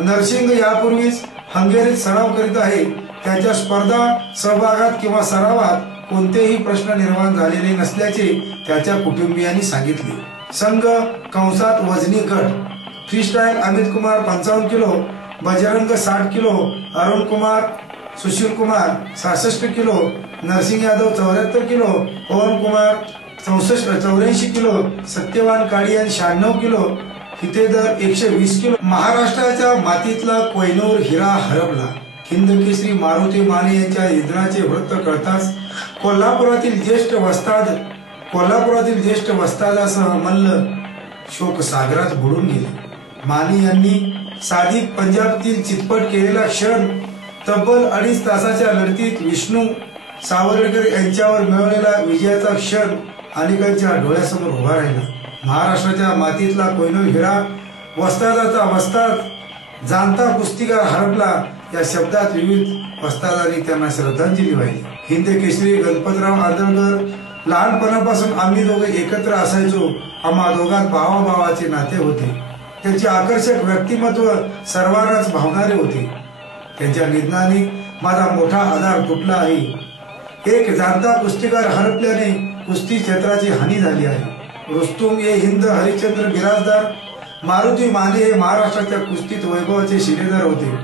नरसिंग यापूर्वीच हंगेरीत सराव करीत आहे। त्याच्या स्पर्धा सहभागात किंवा सरावात कोणतेही प्रश्न निर्माण झालेले नसल्याचे त्याच्या कुटुंबियांनी सांगितले। संघ कंसात वजनी गट freestyle Amit Kumar 55 kilo, Bajrang 60 kilo, Arun Kumar, Sushil Kumar 66 kilo, Narsingh Yadav 74 kilo, Pawan Kumar 84 kilo, Satyawan Kadian 96 kilo, Hitender 120 kilo. महाराष्ट्राच्या मातीतला कोहिनूर हिरा हरपला। हिंद केसरी मारुती माने यांच्या निधनाचे वृत्त कळताच कोल्हापुरातील ज्येष्ठ वस्तादासह मल्ल शोक सागरात बुडून गेले। माने यांनी सादिक पंजाबतील चितपट केलेला क्षण, तब्बल 2.5 तासाच्या लढतीत विष्णू सावरकर यांच्यावर मिळवलेला विजयाचा क्षण अनेकांच्या डोळ्यासमोर उभा राहिला। महाराष्ट्राच्या मातीतला कोहिनूर हिरा, वस्तादाचा वस्ताद, जाणता कुस्तीगार हरपला या शब्दात विविध वस्तादांनी त्यांना श्रद्धांजली वाहिली। हिंद केसरी गणपतराव आंदळकर, लहानपणापासून आम्ही दोघे एकत्र असायचो। आम्हा दोघांत भावाभावाचे नाते होते। त्यांचे आकर्षक व्यक्तिमत्व सर्वांनाच भावणारे होते। त्यांच्या निधनाने माझा मोठा आधार तुटला आहे। एक जाणता कुस्तीगार हरपल्याने कुस्ती क्षेत्राची हानी झाली आहे। रुस्तुम ए हिंद हरिश्चंद्र बिराजदार, मारुती माने हे महाराष्ट्राच्या कुस्तीत वैभवाचे शिलेदार होते।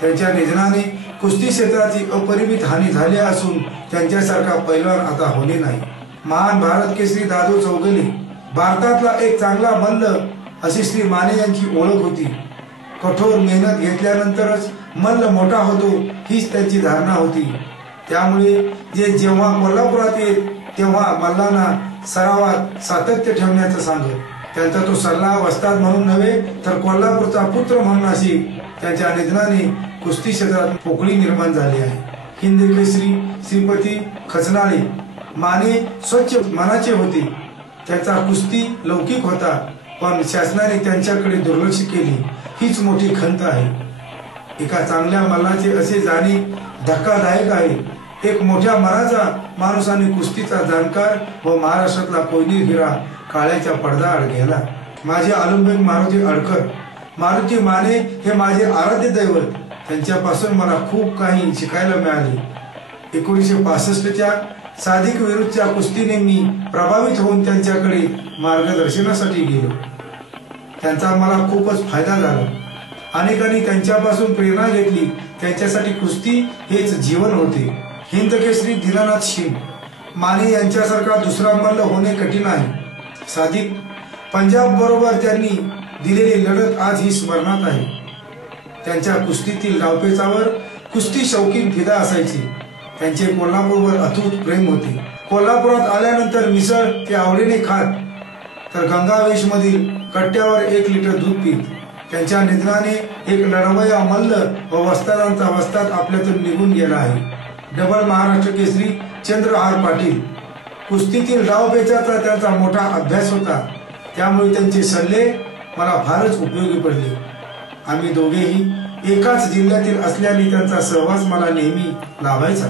त्यांच्या निधनाने कुस्ती क्षेत्राची अपरिमित हानी झाली असून त्यांच्यासारखा पैलवान आता होणे नाही। महान भारत केसरी दादू चौगले, भारतातला एक चांगला मल्ल अशी श्री माने यांची ओळख होती। कठोर मेहनत घेतल्यानंतरच मल्ल मोठा होतो हीच त्यांची धारणा होती। त्यामुळे जेव्हा कोल्हापुरात येत तेव्हा मल्लांना सरावात सातत्य ठेवण्याचं सांगत। त्यांचा तो सल्ला वस्ताद म्हणून नव्हे तर कोल्हापूरचा पुत्र म्हणून अशी त्यांच्या निधनाने कुस्ती क्षेत्रात पोकळी निर्माण झाली आहे। हिंद केसरी श्रीपती खचनाळे माने स्वच्छ मनाचे होते। त्याचा कुस्ती लौकिक होता, पण शासनाने त्यांच्याकडे दुर्लक्ष केले हीच मोठी खंत आहे। एका चांगल्या मल्लाचे असे जाणीव धक्कादायक आहे। एक मोठ्या मनाचा माणूस आणि कुस्तीचा जाणकार व महाराष्ट्रातला कोहिनूर हिरा काळ्याच्या पडद्याआड गेला। माझे ऑलिम्पिक मारुती अडकर, मारुती माने हे माझे आराध्य दैवत। त्यांच्यापासून मला खूप काही शिकायला मिळाले। 1965च्या सादिक विरुद्धच्या कुस्तीने मी प्रभावित होऊन त्यांच्याकडे मार्गदर्शनासाठी गेलो। त्यांचा मला खूपच फायदा झाला। अनेकांनी त्यांच्यापासून प्रेरणा घेतली। त्यांच्यासाठी कुस्ती हेच जीवन होते। हिंद केसरी दीनानाथ सिंग माने यांच्यासारखा दुसरा मल्ल होणे कठीण आहे। सादिक पंजाब बरोबर त्यांनी दिलेली लढत आज ही स्मरणात आहे। त्यांच्या कुस्तीतील डावपेचावर कुस्ती शौकीन फिदा असायचे। त्यांचे कोल्हापूरवर अतूट प्रेम होते। कोल्हापुरात आल्यानंतर मिसळ ते आवडीने खात, तर गंगावेश मधील कट्ट्यावर 1 लिटर दूध पीत। त्यांच्या निधनाने एक लढवय्या मल्ल व वस्तादांचा वस्ताद आपल्यातून निघून गेला आहे। डबल महाराष्ट्र केसरी चंद्रहार पाटील, कुस्तीतील डावपेचाचा त्यांचा मोठा अभ्यास होता, त्यामुळे त्यांचे सल्ले मला फारच उपयोगी पडले। आम्ही दोघेही एकाच जिल्ह्यातील असल्याने त्यांचा सहवास मला नेहमी लाभायचा।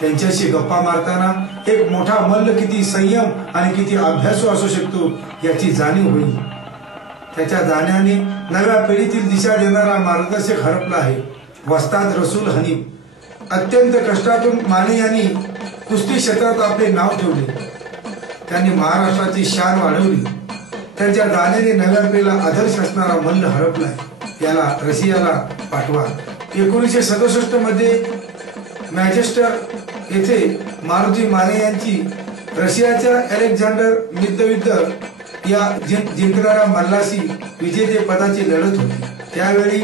त्यांच्याशी गप्पा मारताना एक मोठा मल्ल किती संयम आणि किती अभ्यासू असू शकतो याची जाणीव होईल. त्याच्या जाण्याने नव्या पिढीतील दिशा देणारा मार्गदर्शक हरपला आहे. वस्ताद रसूल हनीफ अत्यंत कष्टातून माने यांनी कुस्ती क्षेत्रात आपले नाव ठेवले. त्यांनी महाराष्ट्राची शान वाढवली. त्यांच्या जाण्याने नव्या पिढीला आदर्श असणारा मल्ल हरपलाय. याला रशियाला पाठवा. 1967 मध्ये मँचेस्टर येथे मारुती माने यांची रशियाच्या अलेक्झांडर मिद्वेदेव या जिंकणाऱ्या मल्लाशी विजेते पदाची लढत होती. त्यावेळी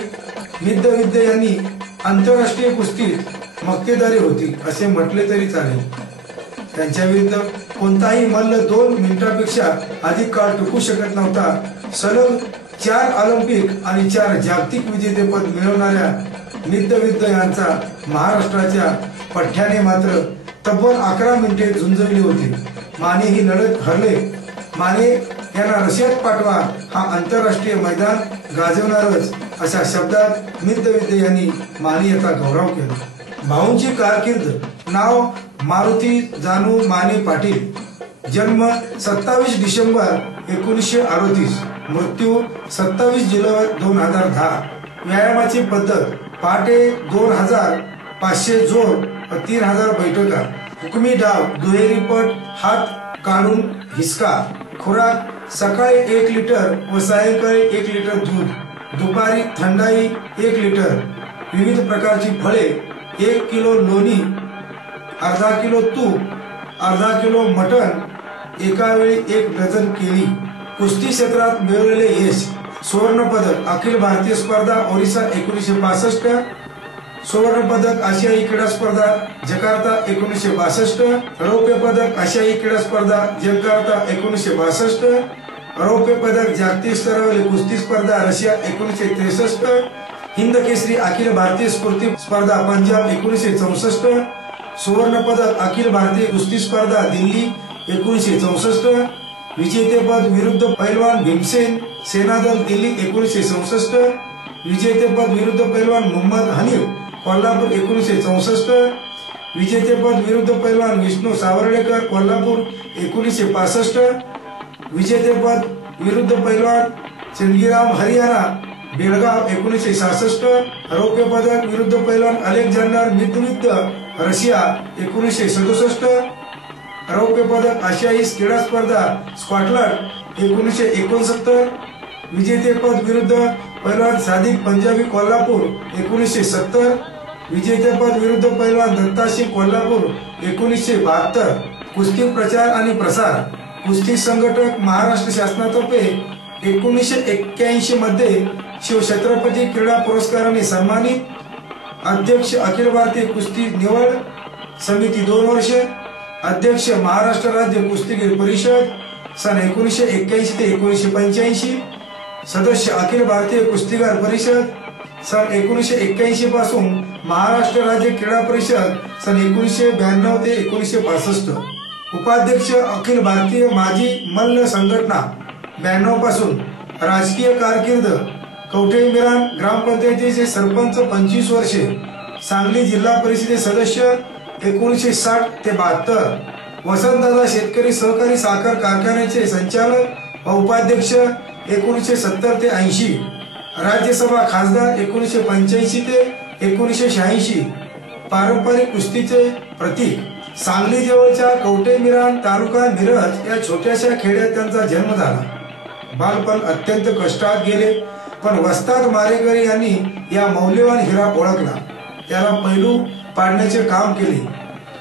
मिद्वेदेव यांनी आंतरराष्ट्रीय कुस्तीत मक्तेदारी होती असे म्हटले तरी चालेल. त्यांच्या विरुद्ध कोणताही मल्ल 2 मिनिटांपेक्षा अधिक काळ टिकू शकत नव्हता. सलग 4 ऑलिम्पिक आणि 4 जागतिक विजेतेपद मिळवणाऱ्या मिद्वेदेव यांचा महाराष्ट्राच्या पठ्याने मात्र तब्बल 11 मिनिटे झुंजली होती. माने ही लढत हरले. माने यांना रशियात पाठवा. हा आंतरराष्ट्रीय मैदान गाजवणारच अशा शब्दात मिद्वेदेव यांनी माने याचा गौरव केला. भाऊंची कारकीर्द. नाव मारुती जानू माने पाटील. जन्म 27 डिसेंबर 1938. मृत्यू 27 जुलै 2010. व्यायामाची पद्धत. पहाटे 2000 500 जोर 3000 बैठका. हुकमी डाव दुहेरी पट हात काढून हिसका. खुराक सकाळी 1 लिटर व सायंकाळी 1 लिटर दूध. दुपारी थंडाई 1 लिटर. विविध प्रकारची फळे. 1 किलो लोणी, अर्धा किलो तूप, अर्धा किलो मटण, एका वेळी 1 डझन केळी. कुस्ती क्षेत्रात मिळवलेले यश. सुवर्ण पदक अखिल भारतीय स्पर्धा ओरिसा 1965. सुवर्ण पदक आशियाई क्रीडा स्पर्धा जकार्ता 1962. रौप्य पदक आशियाई क्रीडा स्पर्धा जकार्ता 1962. रौप्य पदक जागतिक स्तरावरील कुस्ती स्पर्धा रशिया 1963. हिंद केसरी अखिल भारतीय स्फूर्ती स्पर्धा पंजाब 1964. सुवर्ण पदक अखिल भारतीय कुस्ती स्पर्धा दिल्ली 1964. विजेतेपद विरुद्ध पैलवान भीमसेन सेनादल दिल्ली 1964. विजेतेपद विरुद्ध पैलवान मोहम्मद हनीफ कोल्हापूर 1964. विजेतेपद विरुद्ध पैलवान विष्णू सावर्डेकर कोल्हापूर 1965. विजेतेपद विरुद्ध पैलवान चंदगीराम हरियाणा बेळगाव 1966. रौप्य पदक विरुद्ध पैलवान अलेक्झांडर मिद्वेदेव रशिया 1967. रौप्य पदक आशियाई क्रीडा स्पर्धा स्कॉटलंड 1969. विजेतेपद विरुद्ध पैलवान सादिक पंजाबी कोल्हापूर 1970. विजेतेपद विरुद्ध पैलवान दत्ताशी कोल्हापूर 1972. कुस्ती प्रचार आणि प्रसार. कुस्ती संघटक महाराष्ट्र शासनातर्फे 1981 मध्ये शिवछत्रपती क्रीडा पुरस्काराने सन्मानित. अध्यक्ष अखिल भारतीय कुस्ती निवड समिती 2 वर्ष. अध्यक्ष महाराष्ट्र राज्य कुस्तीगीर परिषद सन 1981 ते 1985. सदस्य अखिल भारतीय कुस्तीगार परिषद सन 1981 पासून महाराष्ट्र राज्य क्रीडा परिषद सन 1992 ते 1965. उपाध्यक्ष अखिल भारतीय माजी मल्ल संघटना 92 पासून. राजकीय कारकीर्द. कवठेमिरान ग्रामपंचायतीचे सरपंच 25 वर्षे. सांगली जिल्हा परिषदे सदस्य 1960 ते 72. वसंतदादा शेतकरी सहकारी साखर कारखान्याचे संचालक व उपाध्यक्ष 1970 ते 80. राज्यसभा खासदार 1985 ते 1986. पारंपरिक कुस्तीचे प्रतीक. सांगली जवळच्या कवठेमिरान तालुका मिरज या छोट्याशा खेड्यात त्यांचा जन्म झाला. बालपण अत्यंत कष्टात गेले, पण वस्ताद मारेकरी यांनी या मौल्यवान हिरा ओळखला. त्याला पैलू पाडण्याचे काम केले.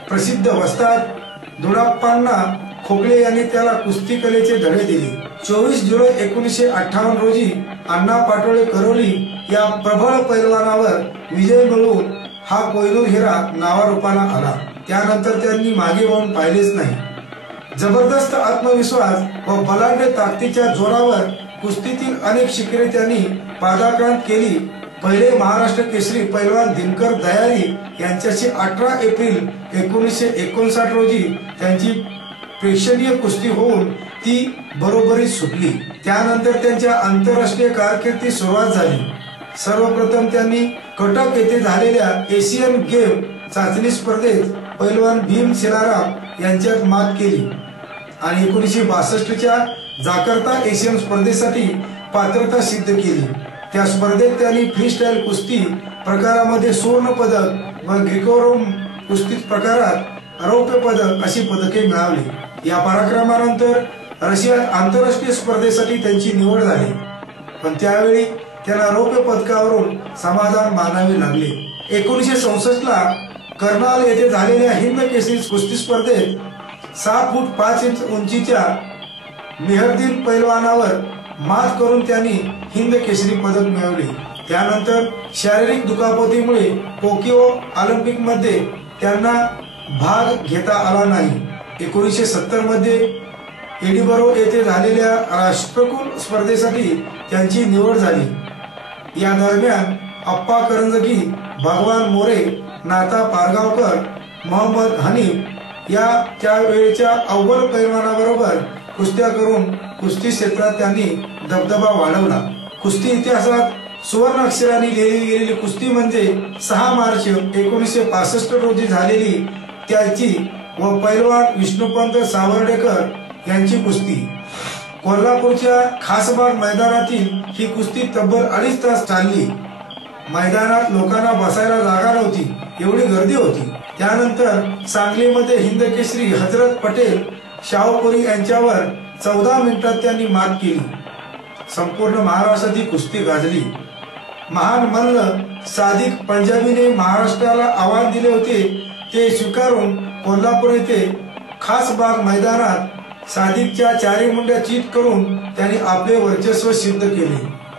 प्रसिद्ध वस्ताद दुडाप्पांना खोकले यांनी त्याला कुस्ती कलेचे धडे दिले. 24 जुलै 1958 रोजी अण्णा पाटोळे करवली या प्रबळ पैलवानावर विजय मिळवून हा कोहिनूर हिरा नावारूपाला आला. त्यानंतर त्यांनी मागे वळून पाहिलेच नाही. जबरदस्त आत्मविश्वास व बलाढ्य ताकदीच्या जोरावर कुस्तीतील अनेक शिखरे त्यांनी पादाक्रांत केली. पहिले महाराष्ट्र केसरी पैलवान दिनकर दयारी यांच्याशी 18 एप्रिल 1959 रोजी त्यांची प्रेक्षणीय कुस्ती होऊन ती बरोबरीत सुटली. त्यानंतर त्यांच्या आंतरराष्ट्रीय कारकिर्दीस सुरुवात झाली. सर्वप्रथम त्यांनी कटक येथे झालेल्या एशियन गेम चाचणी स्पर्धेत पैलवान भीम सेलाराम यांच्यात मात केली आणि 1962च्या जाकार्ता एशियन स्पर्धेसाठी पात्रता सिद्ध केली। त्या स्पर्धेत त्यांनी फ्रीस्टाईल कुस्ती प्रकारामध्ये सुवर्ण पदक व ग्रीको-रोम कुस्ती प्रकारात रौप्य पदक अशी पदके मिळवली। या पराक्रमानंतर रशियात आंतरराष्ट्रीय स्पर्धेसाठी त्यांची निवड झाली, पण त्यावेळी त्यांना रौप्य पदकावरून समाधान मानावे लागले। 1964ला कर्नाल येथे झालेल्या हिंद केसरी कुस्ती स्पर्धेत 6 फूट 5 इंच उंचीच्या मेहरदीन पैलवानावर मात करून त्यांनी हिंद केसरी पदक मिळवले। त्यानंतर शारीरिक दुखापतीमुळे टोकियो ऑलिम्पिक मध्ये त्यांना भाग घेता आला नाही। 1970 मध्ये एडिबरो येथे झालेल्या राष्ट्रकुल स्पर्धेसाठी त्यांची निवड झाली। या दरम्यान अप्पा करंजगी, भगवान मोरे, नाथा पारगावकर, मोहम्मद हनीफ या त्यावेळेच्या अव्वल पैलवानाबरोबर कुस्त्या करून कुस्ती क्षेत्रात त्यांनी दबदबा वाढवला। कुस्ती इतिहासात सुवर्ण अक्षरांनी लिहिली गेलेली कुस्ती म्हणजे 6 मार्च 1965 रोजी झालेली त्याची व पैलवान विष्णुपंत सावर्डेकर यांची कुस्ती। कोल्हापूरच्या खासबाग मैदानातील ही कुस्ती तब्बल 2.5 तास चालली। मैदानात लोकांना बसायला जागा नव्हती, एवढी गर्दी होती। त्यानंतर सांगलीमध्ये हिंद केसरी हजरत पटेल शाहूपुरी यांच्यावर 14 मिनिटात त्यांनी मात केली। संपूर्ण महाराष्ट्रात ही कुस्ती गाजली। महान मल्ल सादिक पंजाबीने महाराष्ट्राला आव्हान दिले होते, ते स्वीकारून कोल्हापूर येथे खासबाग मैदानात सादिकच्या 4 मुंड्या चीत करून त्यांनी आपले वर्चस्व सिद्ध केले।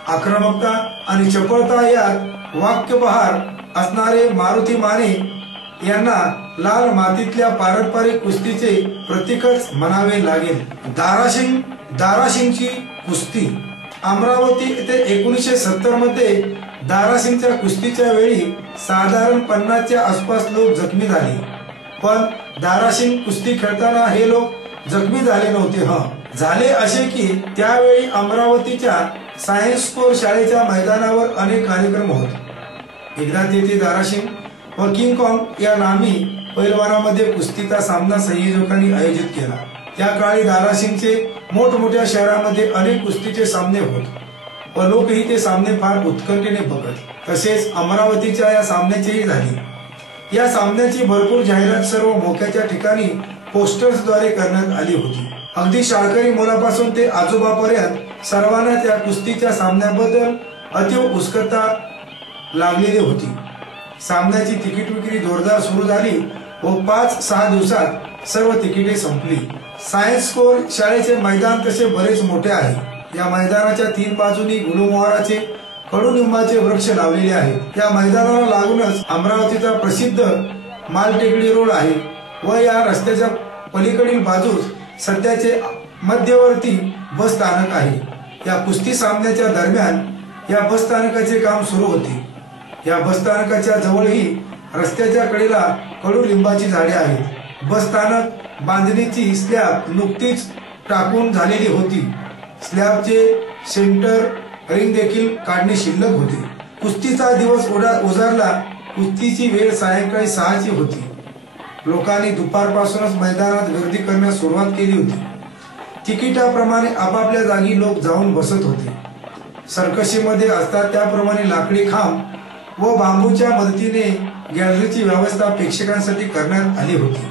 आक्रमकता आणि चपळता यात वाक्यबहार असणारे मारुती माने यांना लाल मातीतल्या पारंपरिक कुस्तीचे प्रतीकच म्हणावे लागेल। दारासिंगची कुस्ती अमरावती येथे 1970 मध्ये दारासिंगच्या कुस्तीच्या वेळी साधारण 50च्या आसपास लोक जखमी झाले, पण दारासिंग कुस्ती खेळताना हे लोक जखमी झाले नव्हते। झाले असे की त्यावेळी अमरावतीच्या सायन्स कोर शाळेच्या मैदानावर अनेक कार्यक्रम होते। एकदा तेथे दारासिंग व किंग कॉंग या नामी पैलवानामध्ये कुस्तीचा सामना संयोजकांनी आयोजित केला। त्या काळी दारासिंगचे मोठमोठ्या शहरांमध्ये अनेक कुस्तीचे सामने होत व लोकही ते सामने फार उत्कंठेने बघत। तसेच अमरावतीच्या या सामन्याचीही झाली। या सामन्याची भरपूर जाहिरात सर्व मोक्याच्या ठिकाणी पोस्टर्सद्वारे करण्यात आली होती। अगदी शाळकरी मुलापासून ते आजोबापर्यंत सर्वांना त्या कुस्तीच्या सामन्याबद्दल अतिव उत्सुकता लागलेली होती। सामन्याची तिकीट विक्री जोरदार सुरू झाली व 5-6 दिवसात सर्व तिकिटे संपली। सायन्स कोर शाळेचे मैदान तसे बरेच मोठे आहे। या मैदानाच्या 3 बाजूनी गुलमोहराचे कडुनिंबाचे वृक्ष लावलेले आहेत। या मैदानाला लागूनच अमरावतीचा प्रसिद्ध मालटेकडी रोड आहे व या रस्त्याच्या पलीकडील बाजूस सध्याचे मध्यवर्ती बस स्थानक आहे। या कुस्ती सामन्याच्या दरम्यान या बस स्थानकाचे काम सुरू होते। या बस स्थानकाच्या जवळही रस्त्याच्या कडेला कडुलिंबाची झाडे आहेत। बस स्थानक बांधणीची स्लॅब नुकतीच टाकून झालेली होती। स्लॅबचे सेंटर रिंग देखील काढणे शिल्लक होते। कुस्तीचा दिवस उजाडला। कुस्तीची वेळ सायंकाळी 6ची होती। लोकांनी दुपारपासूनच मैदानात गर्दी करण्यास सुरुवात केली होती। तिकिटाप्रमाणे आपापल्या जागी लोक जाऊन बसत होते। सर्कशीमध्ये असतात त्याप्रमाणे लाकडी खांब व बांबूच्या मदतीने गॅलरीची व्यवस्था प्रेक्षकांसाठी करण्यात आली होती।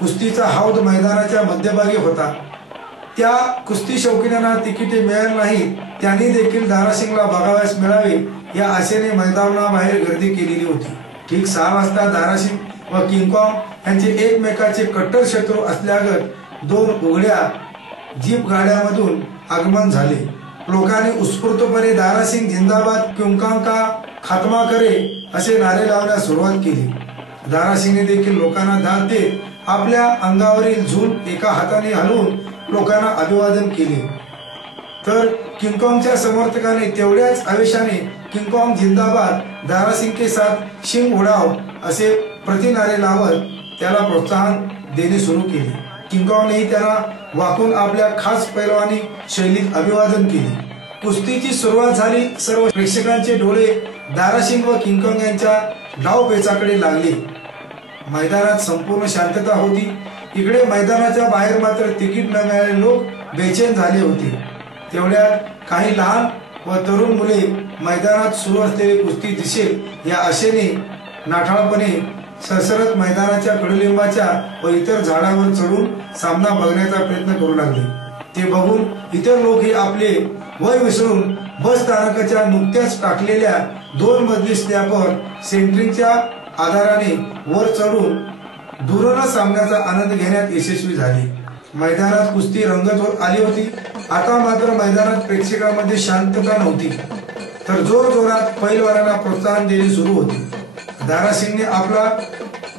कुस्तीचा हौद मैदानाच्या मध्यभागी होता। त्या कुस्ती शौकीनांना तिकिटे मिळाली नाही, त्यांनी देखील दारासिंगला बघावयास मिळावे या आशेने मैदानाबाहेर गर्दी केलेली होती। ठीक 6 वाजता दारासिंग व किंग कॉंग यांचे एकमेकाचे कट्टर शत्रू असल्यागत 2 उघड्या जीप गाड्यांमधून आगमन झाले। लोकांनी उत्स्फूर्तपणे दारासिंग जिंदाबाद, किंग कॉंग का खात्मा करे असे नारे लावण्यास सुरुवात केली। दारासिंगने देखील लोकांना दाद देत आपल्या अंगावरील झूल एका हाताने हलवून लोकांना अभिवादन केले, तर किंग कॉंगच्या समर्थकांनी तेवढ्याच आवेशाने किंग कॉंग जिंदाबाद, दारासिंग के साथ शिंग उडाव असे प्रतिनारे लावत त्याला प्रोत्साहन देणे सुरू केले। किंग कॉंगनेही त्याला वाकून आपल्या खास पैलवानी शैलीत अभिवादन केले। कुस्तीची सुरुवात झाली। सर्व प्रेक्षकांचे डोळे दारासिंग व किंग कॉंग यांच्या डावपेचाकडे लागले। मैदानात संपूर्ण शांतता होती। इकडे मैदानाच्या बाहेर मात्र तिकीट न मिळालेले लोक बेचैन झाले होते। तेवढ्यात काही लहान व तरुण मुले मैदानात सुरू असलेली कुस्ती दिसेल या आशेने नाठाळपणे सरसरत मैदानाच्या कडुलिंबाच्या व इतर झाडावर चढून सामना बघण्याचा प्रयत्न करू लागले। ते बघून इतर लोकही आपले वय विसरून बस स्थानकाच्या नुकत्याच टाकलेल्या 2 मजली स्लॅबवर सेंट्रिंगच्या आधाराने वर चढून दुरून सामन्याचा आनंद घेण्यात यशस्वी झाले। मैदानात कुस्ती रंगत होत आली होती। आता मात्र मैदानात प्रेक्षकांमध्ये शांतता नव्हती, तर जोरजोरात पैलवानांना प्रोत्साहन देणे सुरू होते। दारासिंगने आपला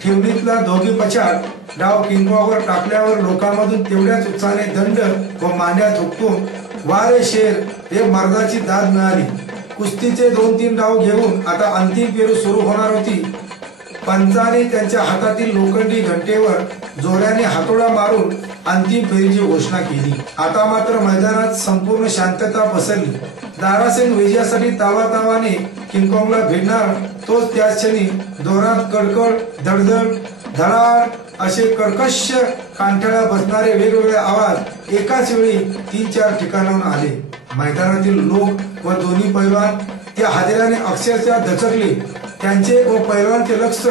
ठेवणीतला दोघी पछाड डाव किंगकॉंगवर टाकल्यावर लोकांमधून तेवढ्याच उत्साहाने दंड व मांड्या थुकतून वारे शेर हे मर्दाची दाद मिळाली। कुस्तीचे 2-3 डाव घेऊन आता अंतिम फेरी सुरू होणार होती। पंचाने त्यांच्या हातातील लोखंडी घंटेवर जोराने हातोडा मारून अंतिम फेरीची घोषणा केली। आता मात्र मैदानात संपूर्ण शांतता पसरली। दारासिंग विजयासाठी तावातावाने किंगकॉंगला भिडणार तोच त्याच क्षणी जोरात कडकड धडधड धडाड असे कर्कश कानठळ्या बसणारे वेगवेगळे आवाज एकाच वेळी 3-4 ठिकाणाहून आले। मैदानातील लोक व दोन्ही पैलवान त्या हादऱ्याने अक्षरशः दचकले। त्यांचे व पैलवानचे लक्ष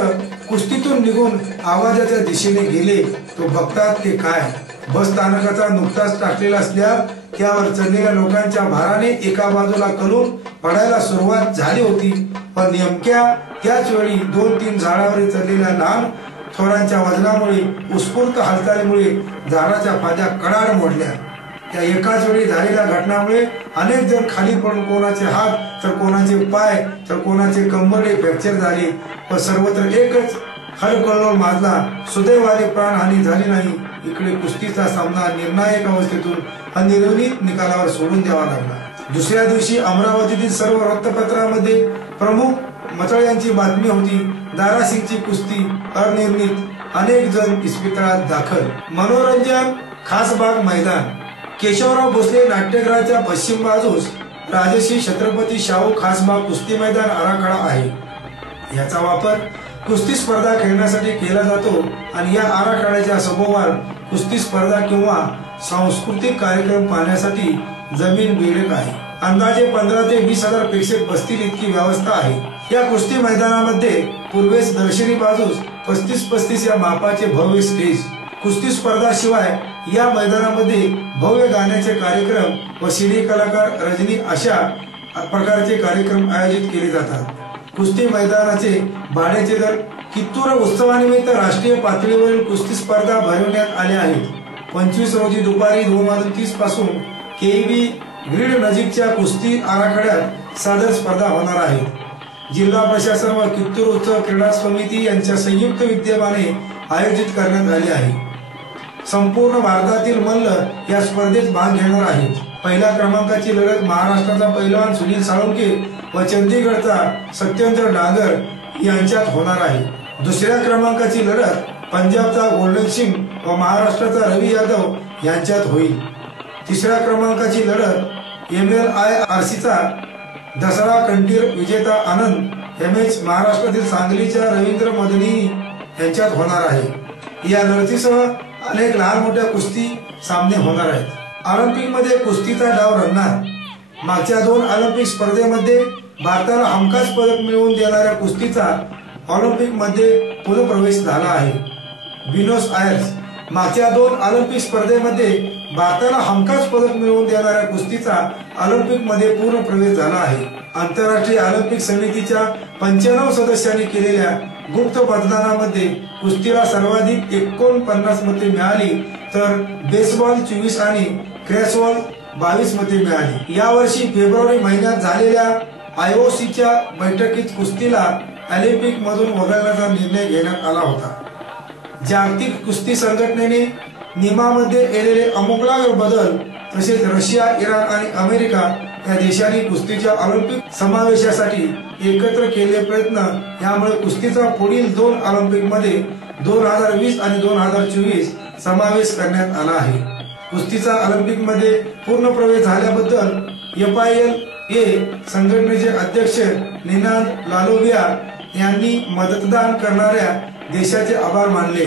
कुस्तीतून निघून आवाजाच्या दिशेने गेले तो बघतात ते काय, बस स्थानकाचा नुकताच टाकलेला स्लॅब त्यावर चढलेल्या लोकांच्या भाराने एका बाजूला कलून पडायला सुरुवात झाली होती। पण नेमक्या त्याच वेळी 2-3 झाडावर चढलेल्या लहान थोरांच्या वजनामुळे उत्स्फूर्त हालचालीमुळे झाडाच्या फांद्या कडाड मोडल्या। त्या एकाच वेळी झालेल्या घटनामुळे अनेक जण खाली पडून कोणाचे हात तर कोणाचे पाय तर कोणाचे कंबरडे फ्रॅक्चर झाले व सर्वत्र एकच हलकल्लोळ माजला। सुदैवाने प्राणहानी झाली नाही। इकडे कुस्तीचा सामना निर्णायक अवस्थेतून अनिर्णित निकालावर सोडून द्यावा लागला। दुसऱ्या दिवशी अमरावतीतील सर्व वृत्तपत्रांमध्ये प्रमुख मथळ्यांची बातमी होती, दारासिंगची कुस्ती अनिर्णित, अनेक जण इस्पितळात दाखल। मनोरंजन खासबाग मैदान। केशवराव भोसले नाट्यगृहाच्या पश्चिम बाजूस राजश्री छत्रपती शाहू खासबाग कुस्ती मैदान आराखडा आहे। याचा वापर कुस्ती स्पर्धा खेळण्यासाठी केला जातो आणि या आराखड्याच्या सभोवार कुस्ती स्पर्धा किंवा सांस्कृतिक कार्यक्रम पाहण्यासाठी जमीन बेडक आहे। अंदाजे 15 ते 20 हजार प्रेक्षक बसतील इतकी व्यवस्था आहे। या कुस्ती मैदानामध्ये पूर्वेस दर्शनी बाजूस 35-35 या मापाचे भव्य स्टेज, कुस्ती स्पर्धा शिवाय या मैदानामध्ये भव्य गाण्याचे कार्यक्रम व सिने कलाकार रजनी अशा प्रकारचे कार्यक्रम आयोजित केले जातात। कुस्ती मैदानाचे भाड्याचे दर कित्तूर उत्सवानिमित्त राष्ट्रीय पातळीवरील कुस्ती स्पर्धा भरवण्यात आल्या आहेत। 25 रोजी दुपारी 2:30 पासून केबी ग्रीड नजीकच्या कुस्ती आराखड्यात सादर स्पर्धा होणार आहे। जिल्हा प्रशासन व कित्तूर उत्सव क्रीडा समिती यांच्या संयुक्त विद्यमाने आयोजित करण्यात आले आहे। संपूर्ण भारतातील मल्ल या स्पर्धेत भाग घेणार आहेत। पहिल्या क्रमांकाची लढत महाराष्ट्राचा पैलवान सुनील साळुंखे व चंदीगडचा सत्येंद्र डागर यांच्यात होणार आहे। दुसऱ्या क्रमांकाची लढत पंजाबचा गोल्डन सिंग व महाराष्ट्राचा रवी यादव यांच्यात होईल। तिसऱ्या क्रमांकाची लढत MLIRCचा दसरा कंटीर विजेता आनंद MS महाराष्ट्रातील सांगलीच्या रवींद्र मदनी यांच्यात होणार आहे। या लढतीसह अनेक लहान मोठ्या कुस्ती सामने होणार आहेत। ऑलिम्पिक मध्ये कुस्तीचा डाव रंगणार। मागच्या 2 ऑलिम्पिक स्पर्धेमध्ये भारताला हमखास पदक मिळवून देणाऱ्या कुस्तीचा ऑलिम्पिक मध्ये पुनःप्रवेश झाला आहे। Buenos Aires. मागच्या 2 ऑलिम्पिक स्पर्धेमध्ये भारताला हमखास पदक मिळवून देणाऱ्या कुस्तीचा ऑलिम्पिक मध्ये पूर्ण प्रवेश झाला आहे। आंतरराष्ट्रीय ऑलिम्पिक समितीच्या 95 सदस्यांनी केलेल्या गुप्त मतदानामध्ये कुस्तीला सर्वाधिक 49 मते मिळाली, तर बेसबॉल 24 आणि क्रॅशबॉल 22 मते मिळाली। यावर्षी फेब्रुवारी महिन्यात झालेल्या IOCच्या बैठकीत कुस्तीला ऑलिम्पिक मधून वगळण्याचा निर्णय घेण्यात आला होता। जागतिक कुस्ती संघटनेने नियमामध्ये केलेले आमूलाग्र बदल तसेच रशिया, इराण आणि अमेरिका या देशांनी कुस्तीच्या ऑलिम्पिक समावेशासाठी एकत्र केलेले प्रयत्न यामुळे कुस्तीचा पुढील 2 ऑलिम्पिक मध्ये 2020 आणि 2024 समावेश करण्यात आला आहे। कुस्तीचा ऑलिम्पिक मध्ये पूर्ण प्रवेश झाल्याबद्दल FILA संघटनेचे अध्यक्ष निनाद लालोविया यांनी मतदान करणाऱ्या देशाचे आभार मानले।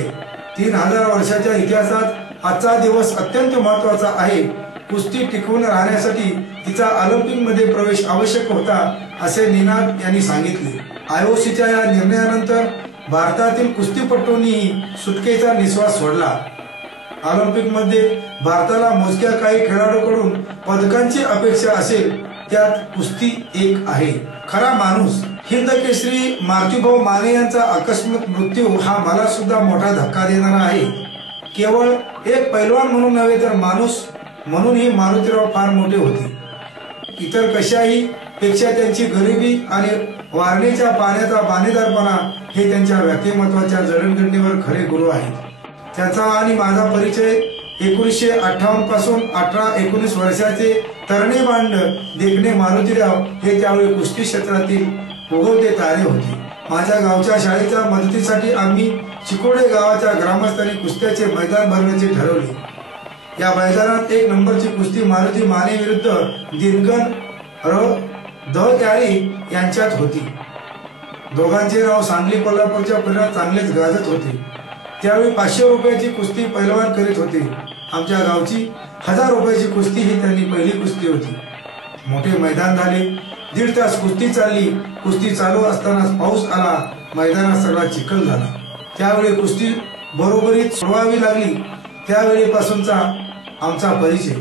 3000 वर्षाच्या इतिहासात आजचा दिवस अत्यंत महत्त्वाचा आहे। कुस्ती टिकून राहण्यासाठी तिचा ऑलिम्पिकमध्ये प्रवेश आवश्यक होता असे निनाद यांनी सांगितले। आयओसीच्या या निर्णयानंतर भारतातील कुस्तीपटूंनी सुटकेचा निश्वास सोडला। ऑलिम्पिकमध्ये भारताला मोजक्या काही खेळाडूंकडून पदकांची अपेक्षा असेल त्यात कुस्ती एक आहे। खरा माणूस हिंद केसरी मारुतीभाऊ माने यांचा आकस्मिक मृत्यू हा मला सुद्धा मोठा धक्का देणारा आहे। केवळ एक पैलवान म्हणून नव्हे तर माणूस म्हणूनही मारुतीराव फार मोठे होते। इतर कशाही पेक्षा त्यांची गरिबी आणि वारणेच्या पाण्याचा बाणेदारपणा हे त्यांच्या व्यक्तिमत्वाच्या जडणघडणीवर खरे गुरु आहेत। त्याचा आणि माझा परिचय 1958 पासून 18-19 वर्षाचे तरणे बांड देखणे मारुतीराव हे त्यावेळी कुस्ती क्षेत्रातील उगवते तारे होते। माझ्या गावच्या शाळेच्या मदतीसाठी आम्ही चिकोडे गावाच्या ग्रामस्थांनी कुस्त्याचे मैदान भरण्याचे ठरवले। या मैदानात 1 नंबरची कुस्ती मारुती माने विरुद्ध दिनगन दहत्याळी यांच्यात होती। दोघांचे नाव सांगली कोल्हापूरच्या पुण्यात चांगलेच गाजत होते। त्यावेळी 500 रुपयाची कुस्ती पैलवान करीत होते। आमच्या गावची 1000 रुपयाची कुस्ती ही त्यांनी पहिली कुस्ती होती। मोठे मैदान झाले। 1.5 तास कुस्ती चालली। कुस्ती चालू असतानाच पाऊस आला। मैदानात सगळा चिखल झाला। त्यावेळी कुस्ती बरोबरीत सोडवावी लागली। त्यावेळीपासूनचा आमचा परिचय।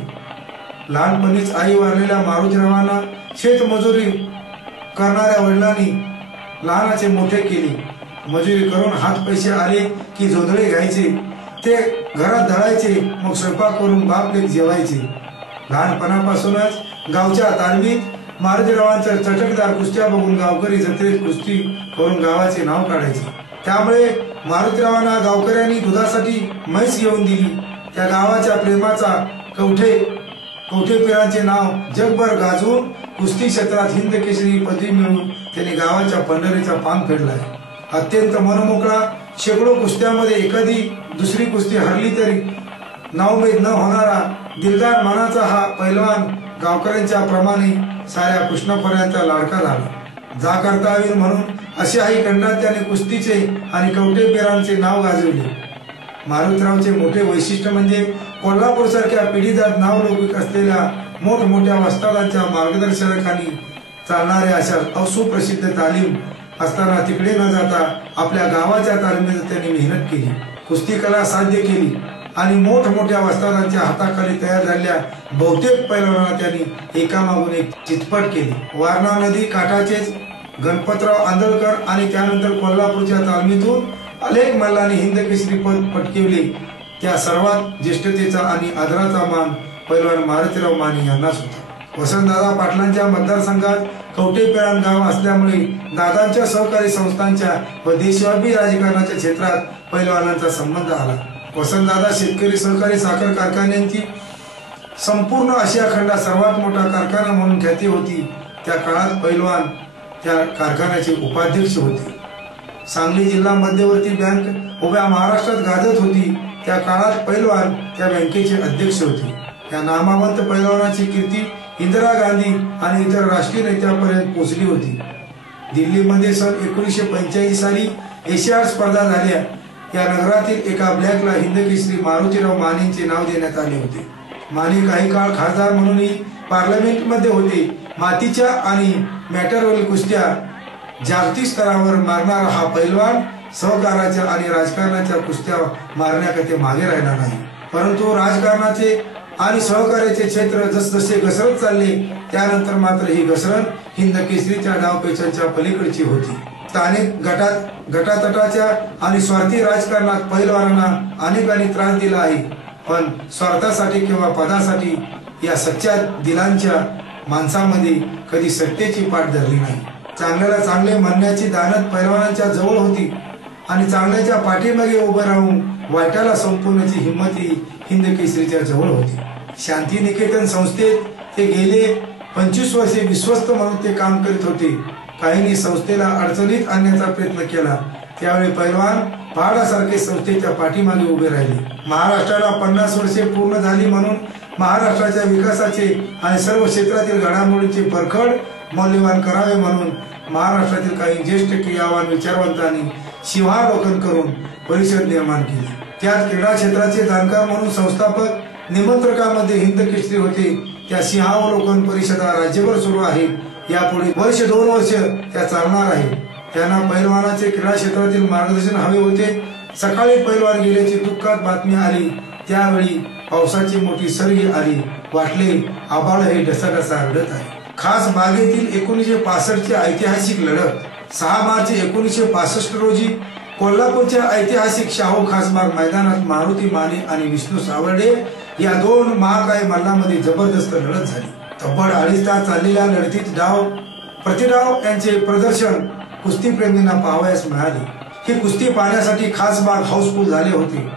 लहानपणीच आई वारलेल्या मारुतीरावांना शेतमजुरी करणाऱ्या वडिलांनी लहानाचे मोठे केले। मजुरी करून हात पैसे आले की जोदळे घ्यायचे, ते घरात दळायचे, मग स्वयंपाक करून बाप लेक जेवायचे। लहानपणापासूनच गावच्या तालमीत मारुतीरावांच्या चटकदार कुस्त्या बघून गावकरी जत्रेत कुस्ती करून गावाचे नाव काढायचे। त्यामुळे मारुतीरावांना गावकऱ्यांनी दुधासाठी म्हैस घेऊन दिली। त्या गावाच्या प्रेमाचा कवठेपिरांचे नाव जगभर गाजवून कुस्ती क्षेत्रात हिंद केसरी पदवी मिळवून त्यांनी गावाच्या पंढरीचा पान फेडलाय। अत्यंत मनमोकळा, शेकडो कुस्त्यामध्ये एखादी दुसरी कुस्ती हरली तरी नाउमेद न होणारा दिलदार मनाचा हा पैलवान गावकऱ्यांच्या प्रमाणे साऱ्या कृष्णपर्यंत लाडका झाला। जा करता येईल म्हणून अशाही खंडात त्याने कुस्तीचे आणि कवठेपिरांचे नाव गाजवले। मारुतीरावचे मोठे वैशिष्ट्य म्हणजे कोल्हापूर सारख्या पिढीजात नावलौकिक असलेल्या मोठमोठ्या वस्तादांच्या मार्गदर्शनाखाली चालणाऱ्या अशा सुप्रसिद्ध तालीम असताना तिकडे न जाता आपल्या गावाच्या तालमीत त्यांनी मेहनत केली, कुस्ती कला साध्य केली आणि मोठमोठ्या वस्तादांच्या हाताखाली तयार झालेल्या बहुतेक पैलवानांना त्यांनी एकामागून एक चितपट केली। वारणा नदी काठाचेच गणपतराव आंदळकर आणि त्यानंतर कोल्हापूरच्या तालमीतून अनेक मल्लांनी हिंद केसरी पद पटकावले। त्या सर्वात ज्येष्ठतेचा आणि आदराचा मान पैलवान मारुतीराव माने यांनाच होता। वसंतदादा पाटलांच्या मतदारसंघात कवठेपिरान गाव असल्यामुळे दादांच्या सहकारी संस्थांच्या व देशव्यापी राजकारणाच्या क्षेत्रात पैलवानांचा संबंध आला। वसंतदादा शेतकरी सहकारी साखर कारखान्यांची संपूर्ण आशिया खंडात सर्वात मोठा कारखाना म्हणून ख्याती होती। त्या काळात पैलवान त्या कारखान्याचे उपाध्यक्ष होते। सांगली जिल्हा मध्यवर्ती बँक उभ्या महाराष्ट्रात गाजत होती। त्या काळात पैलवान त्या बँकेचे अध्यक्ष होते। या नामवंत पैलवानाची कीर्ती इंदिरा गांधी आणि इतर राष्ट्रीय नेत्यांपर्यंत पोहोचली होती। दिल्लीमध्ये सन 1985 साली एशियाड स्पर्धा झाल्या। या नगरातील एका ब्लॅकला हिंद केसरी मारुतीराव मानेंचे नाव देण्यात आले होते। माने काही काळ खासदार म्हणूनही पार्लमेंटमध्ये होते। मातीच्या आणि मॅटरवरील कुस्त्या जागतिक स्तरावर मारणारा हा पैलवान सहकाराच्या आणि राजकारणाच्या कुस्त्या मारण्याकरता मागे राहिला नाही। परंतु राजकारणाचे आणि सहकार्याचे क्षेत्र जसजसे घसरत चालले त्यानंतर मात्र ही घसरण हिंद केसरीच्या डावपेचांच्या पलीकडची होती। स्थानिक गटातटाच्या आणि स्वार्थी राजकारणात पैलवानांना अनेकांनी त्रास दिला आहे, पण स्वार्थासाठी किंवा पदासाठी या सच्च्या दिलांच्या माणसामध्ये कधी सत्तेची पाठ धरली नाही। चांगल्याला चांगले म्हणण्याची दानत पैलवानांच्या जवळ होती आणि चांगल्याच्या पाठीमागे उभं राहून वाईटाला संपवण्याची हिंमतही हिंद केसरीच्या जवळ होती। शांती निकेतन संस्थेत ते गेले 25 वर्षे विश्वस्त म्हणून ते काम करीत होते। काहींनी संस्थेला अडचणीत आणण्याचा प्रयत्न केला, त्यावेळी पैलवान पहाडासारखे संस्थेच्या पाठीमागे उभे राहिले। महाराष्ट्राला 50 वर्षे पूर्ण झाली म्हणून महाराष्ट्राच्या विकासाचे आणि सर्व क्षेत्रातील घडामोडींचे परखड मौल्यवान करावे म्हणून महाराष्ट्रातील काही ज्येष्ठ क्रियावान विचारवंतांनी सिंहावलोकन करून परिषद निर्माण केली। त्यात क्रीडा क्षेत्राचे जाणकार म्हणून संस्थापक निमंत्रकामध्ये हिंद केसरी होते। त्या सिंहावलोकन परिषदा राज्यभर सुरू आहे। यापुढे वर्ष 2 वर्ष त्या चालणार आहे। त्यांना पैलवानाचे क्रीडा क्षेत्रातील मार्गदर्शन हवे होते। सकाळी पैलवान गेल्याची दुःखात बातमी आली। त्यावेळी पावसाची मोठी सरगी आली। वाटले आभाळ हे ढसाढसा रडत आहे। खास बागेतील 1965 ची ऐतिहासिक लढत 6 मार्च 1965 रोजी कोल्हापूरच्या ऐतिहासिक शाहू खासबाग मैदानात मारुती माने आणि विष्णू सावर्डे या 2 महाकाय मल्लांमध्ये जबरदस्त लढत झाली। तब्बल 2.5 तास चाललेल्या लढतीत डाव प्रतिडाव यांचे प्रदर्शन कुस्तीप्रेमींना पाहावयास मिळाले। ही कुस्ती पाहण्यासाठी खासबाग हाऊसफुल झाले होते।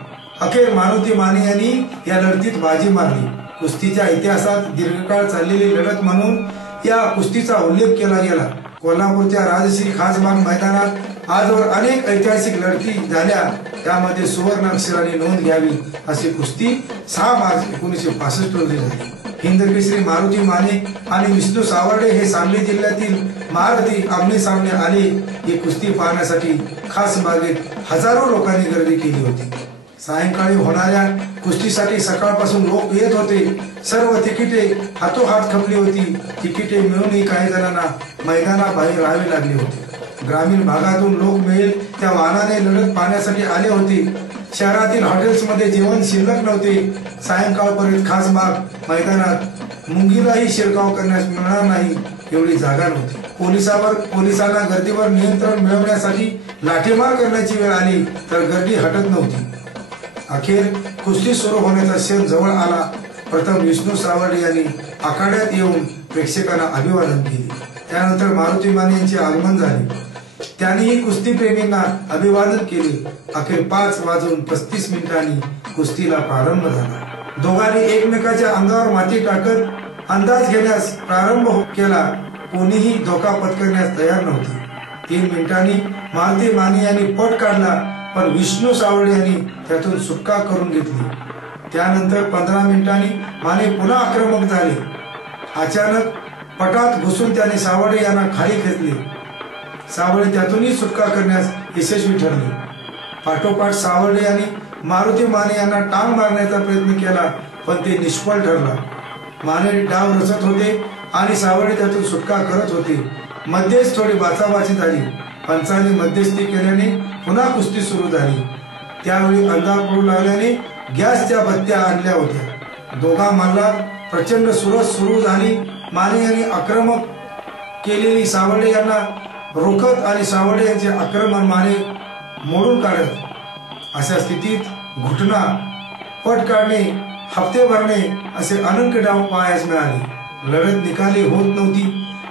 अखेर मारुती माने यांनी या लढतीत बाजी मारली। कुस्तीच्या इतिहासात दीर्घकाळ चाललेली लढत म्हणून या कुस्तीचा उल्लेख केला गेला। कोल्हापूरच्या राजश्री खासबाग मैदानात आजवर अनेक ऐतिहासिक लढती झाल्या। त्यामध्ये सुवर्ण अक्षराने नोंद घ्यावी अशी कुस्ती 6 मार्च 1965 रोजी झाली। हिंद केसरी मारुती माने आणि विष्णू सावर्डे हे सांगली जिल्ह्यातील महारथी आमने सामने आले। ही कुस्ती पाहण्यासाठी खासबागेत हजारो लोकांनी गर्दी केली होती। सायंकाळी होणाऱ्या कुस्तीसाठी सकाळपासून लोक येत होते। सर्व तिकिटे हातोहात खपली होती। तिकिटे मिळूनही काही जणांना मैदानाबाहेर राहावे लागले होते। ग्रामीण भागातून लोक मिळेल त्या वाहनाने लढत पाहण्यासाठी आले होते। शहरातील हॉटेल्समध्ये जेवण शिल्लक नव्हते। सायंकाळपर्यंत खासबाग मैदानात मुंगीलाही शिरकाव करण्यास मिळणार नाही एवढी जागा नव्हती। पोलिसांना गर्दीवर नियंत्रण मिळवण्यासाठी लाठीमार करण्याची वेळ आली तर गर्दी हटत नव्हती। अखेर कुस्ती सुरू होण्याचा क्षण जवळ आला। प्रथम विष्णू सावर्डे यांनी आखाड्यात येऊन प्रेक्षकांना अभिवादन केले। त्यानंतर मारुती माने यांचे आगमन झाले। त्यांनीही कुस्तीप्रेमींना अभिवादन केले। अखेर 5:35 कुस्तीला प्रारंभ झाला। दोघांनी एकमेकाच्या अंगावर माती टाकत अंदाज घेण्यास प्रारंभ केला। कोणीही धोका पत्करण्यास तयार नव्हते। 3 मिनिटांनी मारुती माने यांनी पट काढला, पण विष्णू सावर्डे यांनी त्यातून सुटका करून घेतली। त्यानंतर 15 मिनिटांनी माने पुन्हा आक्रमक झाले। अचानक पटात घुसून त्याने सावर्डे यांना खाली खेचले। सावर्डे त्यातूनही सुटका करण्यास यशस्वी ठरले। पाठोपाठ सावर्डे यांनी मारुती माने यांना टांग मारण्याचा प्रयत्न केला, पण ते निष्फळ ठरला। माने डाव रचत होते आणि सावर्डे त्यातून सुटका करत होते। मध्येच थोडी बाचाबाची झाली। पंचांनी मध्यस्थी केल्याने पुन्हा कुस्ती सुरू झाली। त्यावेळी अंधार पडू लागल्याने गॅसच्या बत्त्या आणल्या होत्या। दोघा मल्लात प्रचंड सुरत सुरू झाली। माने यांनी आक्रमक केलेली सावर्डे यांना रोखत आणि सावर्डे यांचे आक्रमण माने मोडून काढत अशा स्थितीत घुटना, पट काढणे, हप्ते भरणे असे अनंत डाव पाहायला मिळाले। लढत निकाली होत नव्हती।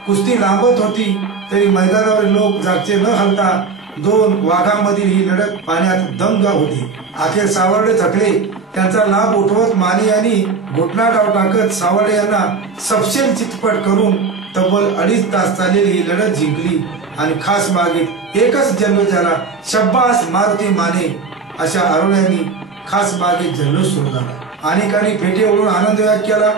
कुस्ती लांबत होती तरी मैदानावर लोक जागचे न हलता 2 वाघांमधील ही लढत पाहण्यात दंग होती। अखेर सावर्डे थकले। त्यांचा लाभ उठवत माने यांनी घुटना डाव टाकत सावर्डे यांना सपशेल चितपट करून तब्बल 2.5 तास चाललेली ही लढत जिंकली आणि खास बागेत एकच जल्लोष झाला, शब्बास मारुती माने अशा आरोळ्यांनी खास बागेत जल्लोष सुरू झाला। अनेकांनी फेटे ओढून आनंद व्यक्त केला।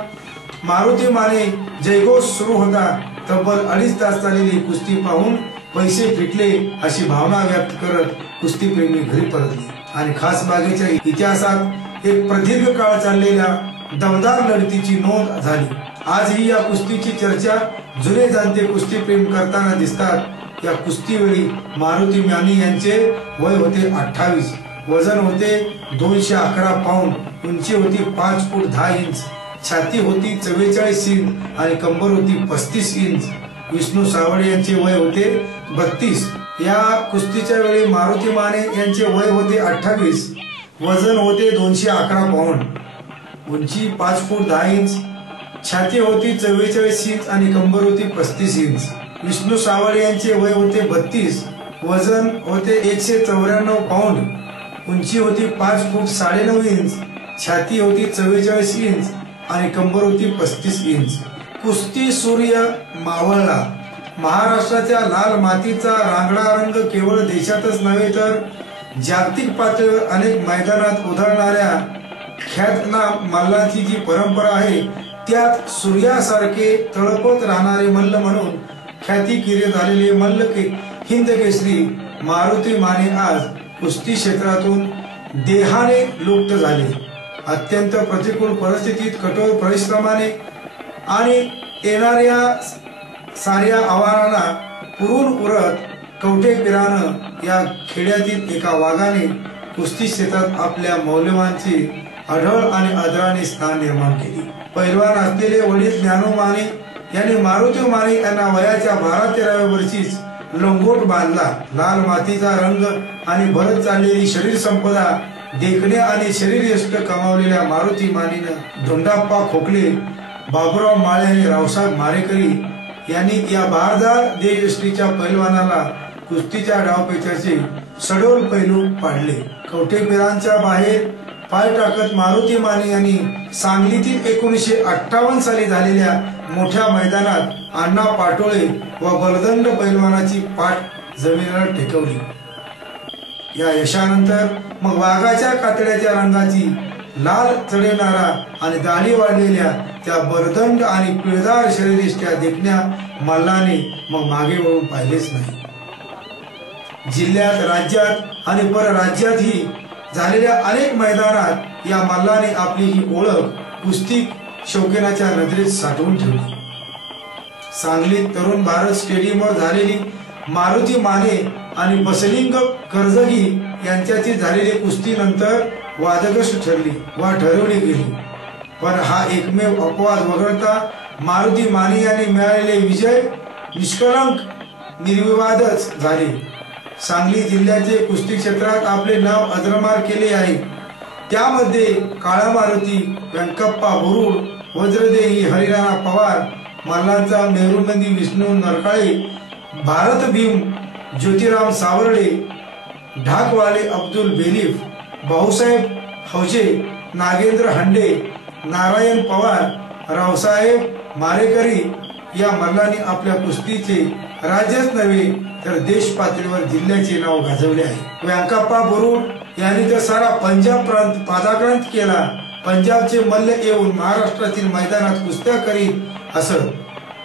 मारुती माने जयघोष सुरू होता। तब्बल 2.5 तास चाललेली कुस्ती पाहून पैसे फिटले अशी भावना व्यक्त करत कुस्तीप्रेमी घरी परतले आणि खास बागेच्या इतिहासात एक प्रदीर्घ काळ चाललेल्या दमदार लढतीची नोंद झाली। आजही या कुस्तीची चर्चा जुने जाणते कुस्तीप्रेम करताना दिसतात। या कुस्तीवेळी मारुती माने यांचे वय होते 28, वजन होते 211 पाऊंड, उंची होती 5 फूट 10 इंच, छाती होती 44 इंच आणि कंबर होती 35 इंच। विष्णू सावर्डे यांचे वय होते 32। या कुस्तीच्या वेळी मारुती माने यांचे वय होते 28, वजन होते 211 पाऊंड, उंची 5 फूट 10 इंच, छाती होती 44 इंच आणि कंबर होती 35 इंच। विष्णू सावर्डे यांचे वय होते 32, वजन होते 194 पाऊंड, उंची होती 5 फूट 9.5 इंच, छाती होती 44 इंच आणि कंबर होती 35 इंच। कुस्ती सूर्य मावळला। महाराष्ट्राच्या लाल मातीचा रांगडा रंग केवळ देशातच नव्हे तर जागतिक पातळीवर अनेक मैदानात उधळणाऱ्या ख्यातनाम मल्लाची जी परंपरा आहे त्यात सूर्यासारखे तळपत राहणारे मल्ल म्हणून ख्याती किरे झालेले मल्ल हिंद केसरी मारुती माने आज कुस्ती क्षेत्रातून देहाने लुप्त झाले. अत्यंत प्रतिकूल परिस्थितीत कठोर परिश्रमाने आणि येणाऱ्या साऱ्या आव्हानांना पुरून उरत कवठेपीरानं या खेड्यातील एका वाघाने कुस्ती क्षेत्रात आपल्या मौल्यवानची आढळ आणि आदराने स्थान निर्माण केली. पैलवान असलेले वडील ज्ञानू माने यांनी मारुती माने यांना वयाच्या 12-13व्या वर्षीच लंगोट बांधला. लाल मातीचा रंग आणि भरत चाललेली शरीर संपदा, देखणे आणि शरीर यष्ट कमावलेल्या मारुती मानेनं धोंडाप्पा खोकले, बाबुराव माळे आणि रावसाहेब मारेकरी यांनी या भारदार देशयष्टीच्या पैलवानाला कुस्तीच्या डावपेचाचे सडोल पैलू पाडले. कवठेपीरांच्या बाहेर पाय टाकत मारुती माने यांनी सांगलीतील 1958 साली झालेल्या मोठ्या मैदानात अण्णा पाटोळे व बलदंड पैलवानाची पाठ जमिनीवर टेकवली. या यशानंतर मग वाघाच्या कातड्याच्या रंगाची लाल चढवणारा आणि दाढी वाढलेल्या त्या बलदंड आणि पिळदार शरीरिष्ठ्या देखण्या मल्लाने मग मागे वळून पाहिलेच नाही. जिल्ह्यात, राज्यात आणि परराज्यातही झालेल्या अनेक मैदानात या मल्लाने आपली ही ओळख कुस्ती शौकीनाच्या नजरेत साठवून ठेवली. सांगलीत तरुण भारत स्टेडियमवर झालेली मारुती माने आणि बसलिंग कर्जगी यांच्याची झालेली कुस्ती नंतर वादग्रस्त ठरली व ठरवली गेली. पण हा एकमेव अपवाद वगळता मारुती माने यांनी मिळालेले विजय निष्कलंक निर्विवादच झाले. सांगली जिल्ह्याचे कुस्ती क्षेत्रात आपले नाव अजरामर केले आहे. त्यामध्ये काळा मारुती, व्यंकप्पा बुरुड, वज्रदेही हरिराणा पवार, मल्लांचा मेरुनंदी विष्णू नरकाळे, भारत भीम ज्योतिराम सावर्डे, ढाकवाले अब्दुल बेलीफ, भाऊसाहेब हौजे, नागेंद्र हंडे, नारायण पवार, रावसाहेब मारेकरी या मल्लांनी आपल्या कुस्तीचे राज्यच नव्हे तर देश पातळीवर जिल्ह्याचे नाव गाजवले आहे. व्यंकप्पा बुरुड यांनी तर सारा पंजाब प्रांत पादाक्रांत केला. पंजाबचे मल्ल येऊन महाराष्ट्रातील मैदानात कुस्त्या करीत असत.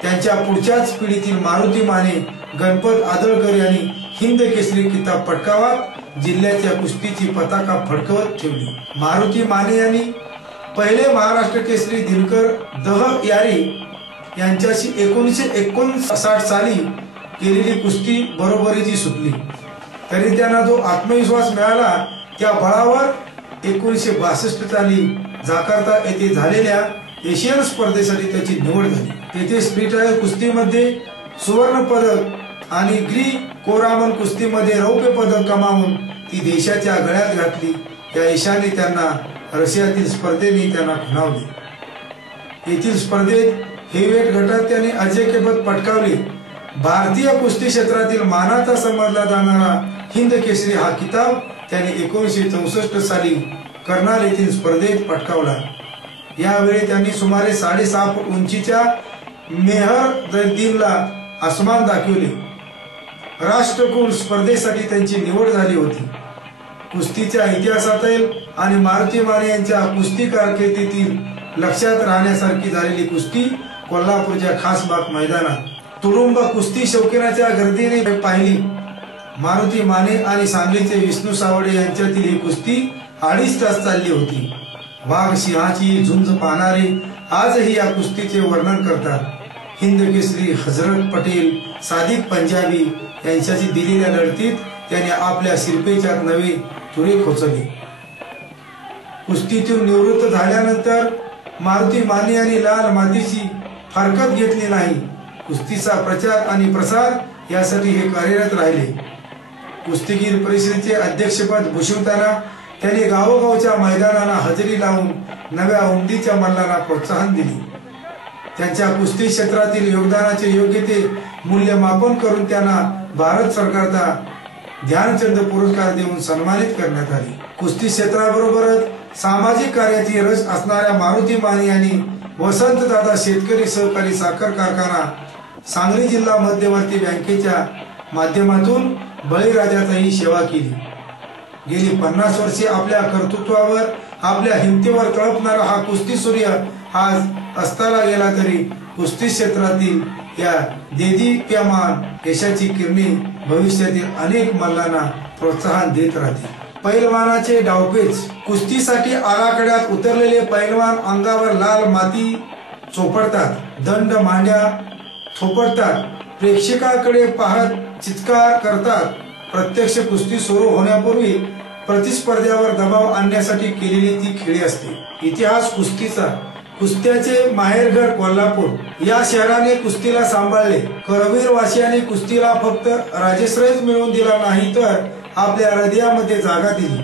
त्यांच्या पुढच्याच पिढीतील मारुती माने, गणपत आदळकर यांनी हिंद केसरी किताब पटकावत जिल्ह्याच्या कुस्तीची पताका फडकवत ठेवली. मारुती माने यांनी पहिले महाराष्ट्र केसरी दिनकर दह यारी यांच्याशी 1959 साली केलेली कुस्ती बरोबरीची सुटली. तरी त्यांना जो आत्मविश्वास मिळाला त्या बळावर 1962 साली जाकार्ता येथे झालेल्या एशियन स्पर्धेसाठी त्याची निवड झाली. तेथे स्प्लिट कुस्तीमध्ये सुवर्ण पदक आणि ग्रीको रोमन कुस्तीमध्ये रौप्य पदक कमावून ती देशाच्या गळ्यात घातली. या यशाने त्यांना रशियातील स्पर्धेने त्यांना खुणावले. येथील स्पर्धेत हेवीवेट गटात त्यांनी अजिंक्यपद पटकावले. भारतीय कुस्ती क्षेत्रातील मानाचा समजला जाणारा हिंद केसरी हा किताब त्याने 1964 साली कर्नाल येथील स्पर्धेत पटकावला. यावेळी त्यांनी सुमारे 6.5 फूट उंचीच्या मेहरदीनला आसमान दाखवले. राष्ट्रकुल स्पर्धेसाठी त्यांची निवड झाली होती. कुस्तीच्या इतिहासातील आणि मारुती माने यांच्या कुस्ती कारकिर्दीतील लक्षात राहण्यासारखी झालेली कुस्ती कोल्हापूरच्या खासबाग मैदानात तुडुंब कुस्ती शौकीनाच्या गर्दीने पाहिली. मारुती माने आणि सांगलीचे विष्णू सावडे यांच्यातील ही कुस्ती 2.5 तास चालली होती. वाघ सिंहाची झुंज पाहणारे आजही या कुस्तीचे वर्णन करतात. हिंद केसरी हजरत पटेल, सादिक पंजाबी यांच्याशी दिलेल्या लढतीत त्याने आपल्या शिल्पेच्या नवे तुरे खोचले. कुस्तीतून निवृत्त झाल्यानंतर मारुती माने यांनी लाल मातीची फारकत घेतली नाही. कुस्तीचा प्रचार आणि प्रसार यासाठी हे कार्यरत राहिले. कुस्तीगीर परिषदेचे अध्यक्षपद भूषवताना त्यांनी गावोगावच्या मैदानांना हजेरी लावून नव्या उमदीच्या मल्लांना प्रोत्साहन दिले. त्यांच्या कुस्ती क्षेत्रातील योगदानाचे योग्य ते मूल्यमापन करून त्यांना भारत सरकारचा ध्यानचंद पुरस्कार देऊन सन्मानित करण्यात आले. कुस्ती क्षेत्राबरोबरच सामाजिक कार्याची रस असणाऱ्या मारुती माने यांनी वसंतदादा शेतकरी सहकारी साखर कारखाना, सांगली जिल्हा मध्यवर्ती बँकेच्या माध्यमातून बळीराजाचाही सेवा केली. गेली 50 वर्षे आपल्या कर्तृत्वावर, आपल्या हिमतीवर तळपणारा हा कुस्ती सूर्य आज अस्ताला गेला तरी कुस्ती क्षेत्रातील या देदीप्यमान यशाची किरणे भविष्यातील अनेक मल्लांना प्रोत्साहन देत राहतील. पैलवानाचे डावपेच. कुस्तीसाठी आराखड्यात उतरलेले पैलवान अंगावर लाल माती चोपडतात, दंड मांड्या थोपटतात, प्रेक्षकाकडे पाहत चित्कार करतात. प्रत्यक्ष कुस्ती सुरू होण्यापूर्वी प्रतिस्पर्ध्यावर दबाव आणण्यासाठी केलेली ती खेळी असते. इतिहास कुस्तीचा. कुस्त्याचे माहेरघर कोल्हापूर. या शहराने कुस्तीला सांभाळले. करवीर वासियांनी कुस्तीला फक्त राजश्रयच मिळवून दिला नाही तर आपल्या हृदयामध्ये जागा दिली.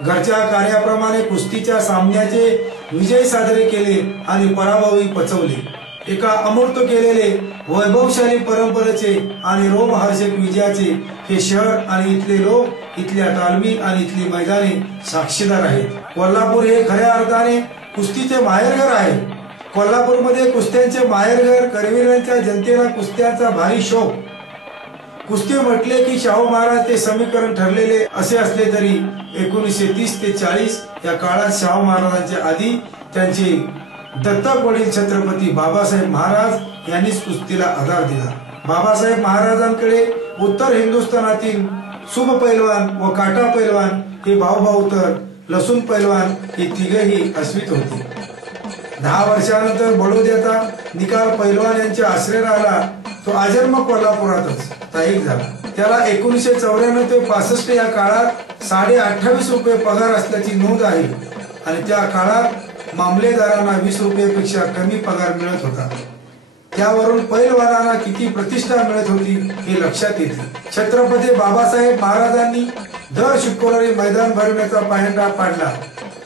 घरच्या कार्याप्रमाणे कुस्तीच्या सामन्याचे विजय साजरे केले आणि पराभवही पचवले. एका अमूर्त केलेले वैभवशाली परंपरेचे आणि रोमहर्षक विजयाचे हे शहर आणि इथले लोक, इथल्या तालमी आणि इथली मैदाने साक्षीदार आहेत. कोल्हापूर हे खऱ्या अर्थाने कुस्तीचे माहेरघर आहे. कोल्हापूरमध्ये कुस्त्यांचे माहेरघर. करवीरांच्या जनतेला कुस्त्यांचा भारी शौक. कुस्ती म्हटले की शाहू महाराज ते समीकरण ठरलेले असे असले तरी 1930 ते 40 या काळात शाहू महाराजांच्या आधी त्यांचे दत्तक वडील छत्रपती बाबासाहेब महाराज यांनीच कुस्तीला आधार दिला. बाबासाहेब महाराजांकडे उत्तर हिंदुस्थानातील सुब पैलवान व काटा पैलवान हे भाऊ तर लसूण पैलवान हे तिघेही अश्वित होते. 10 वर्षानंतर बडोद्याचा निकाल पैलवान यांच्या आश्रय राहिला. तो आजन्म कोल्हापुरातच स्थायिक झाला. त्याला 1994 ते 65 या काळात 28.5 रुपये पगार असल्याची नोंद आहे आणि त्या काळात मामलेदारांना 20 रुपयापेक्षा कमी पगार मिळत होता. त्यावरून पैलवानांना किती प्रतिष्ठा मिळत होती हे लक्षात येते. छत्रपती बाबासाहेब महाराजांनी दर शुक्रवारी मैदान भरवण्याचा पायंडा पाडला.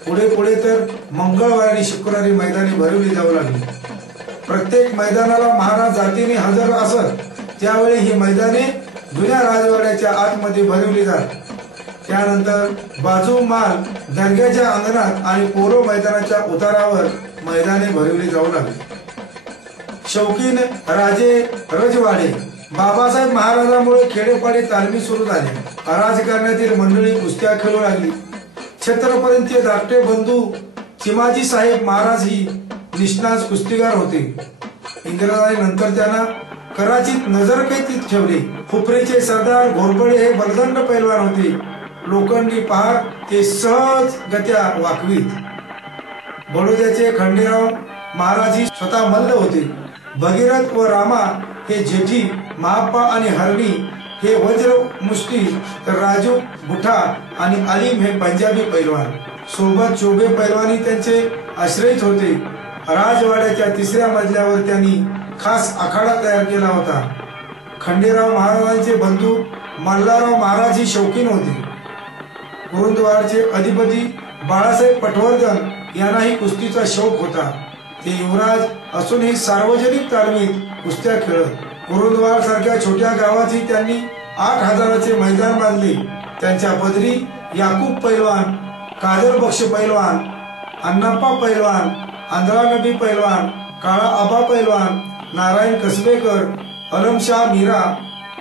पुढे तर मंगळवार आणि शुक्रवारी मैदाने भरवली जाऊ लागली. प्रत्येक मैदानाला महाराज जातीने हजर असत. त्यावेळी ही मैदाने जुन्या राजवाड्याच्या आतमध्ये भरवली जात. त्यानंतर बाजू माल दर्ग्याच्या अंगणात आणि पोलो मैदानाच्या उतारावर मैदाने भरवली जाऊ लागली. शौकीन राजे रजवाडे. बाबासाहेब महाराजांमुळे खेडेपाडे तालमी सुरू झाले. राजकारणातील मंडळी कुस्त्या खेळू लागली. छत्रपतींचे धाकटे बंधू चिमाजी साहेब महाराज ही निष्णात कुस्तीगार होते. इंग्रजांनी नंतर त्यांना कराचीत नजरकैदीत ठेवले. हुपरीचे सरदार घोरपडे हे बलदंड पैलवान होते. लोखंडी पहार ते सहज गत्या वाकवीत. बडोद्याचे खंडेराव महाराज ही स्वतः मल्ल होते. भगीरथ व रामा हे जेठी, महाप्पा आणि हरणी हे वज्र मुष्टी, तर राजू गुठा आणि अलीम हे पंजाबी पैलवान. सोबत चोबे पैलवानी त्यांचे आश्रयित होते. राजवाड्याच्या 3ऱ्या मजल्यावर त्यांनी खास आखाडा तयार केला होता. खंडेराव महाराजांचे बंधू मल्हारराव महाराज ही शौकीन होते. गुरुद्वारचे अधिपती बाळासाहेब पटवर्धन यांनाही कुस्तीचा शौक होता. ते युवराज असूनही सार्वजनिक तालमीत कुस्त्या खेळत. गुरुद्वार सारख्या छोट्या गावातही त्यांनी 8,000चे मैदान बांधले. त्यांच्या पदरी याकूब पैलवान, कादर बक्ष पैलवान, अण्णाप्पा पैलवान, आंधळा नबी पैलवान, काळा आबा पैलवान, नारायण कसबेकर, अलमशाह मीरा,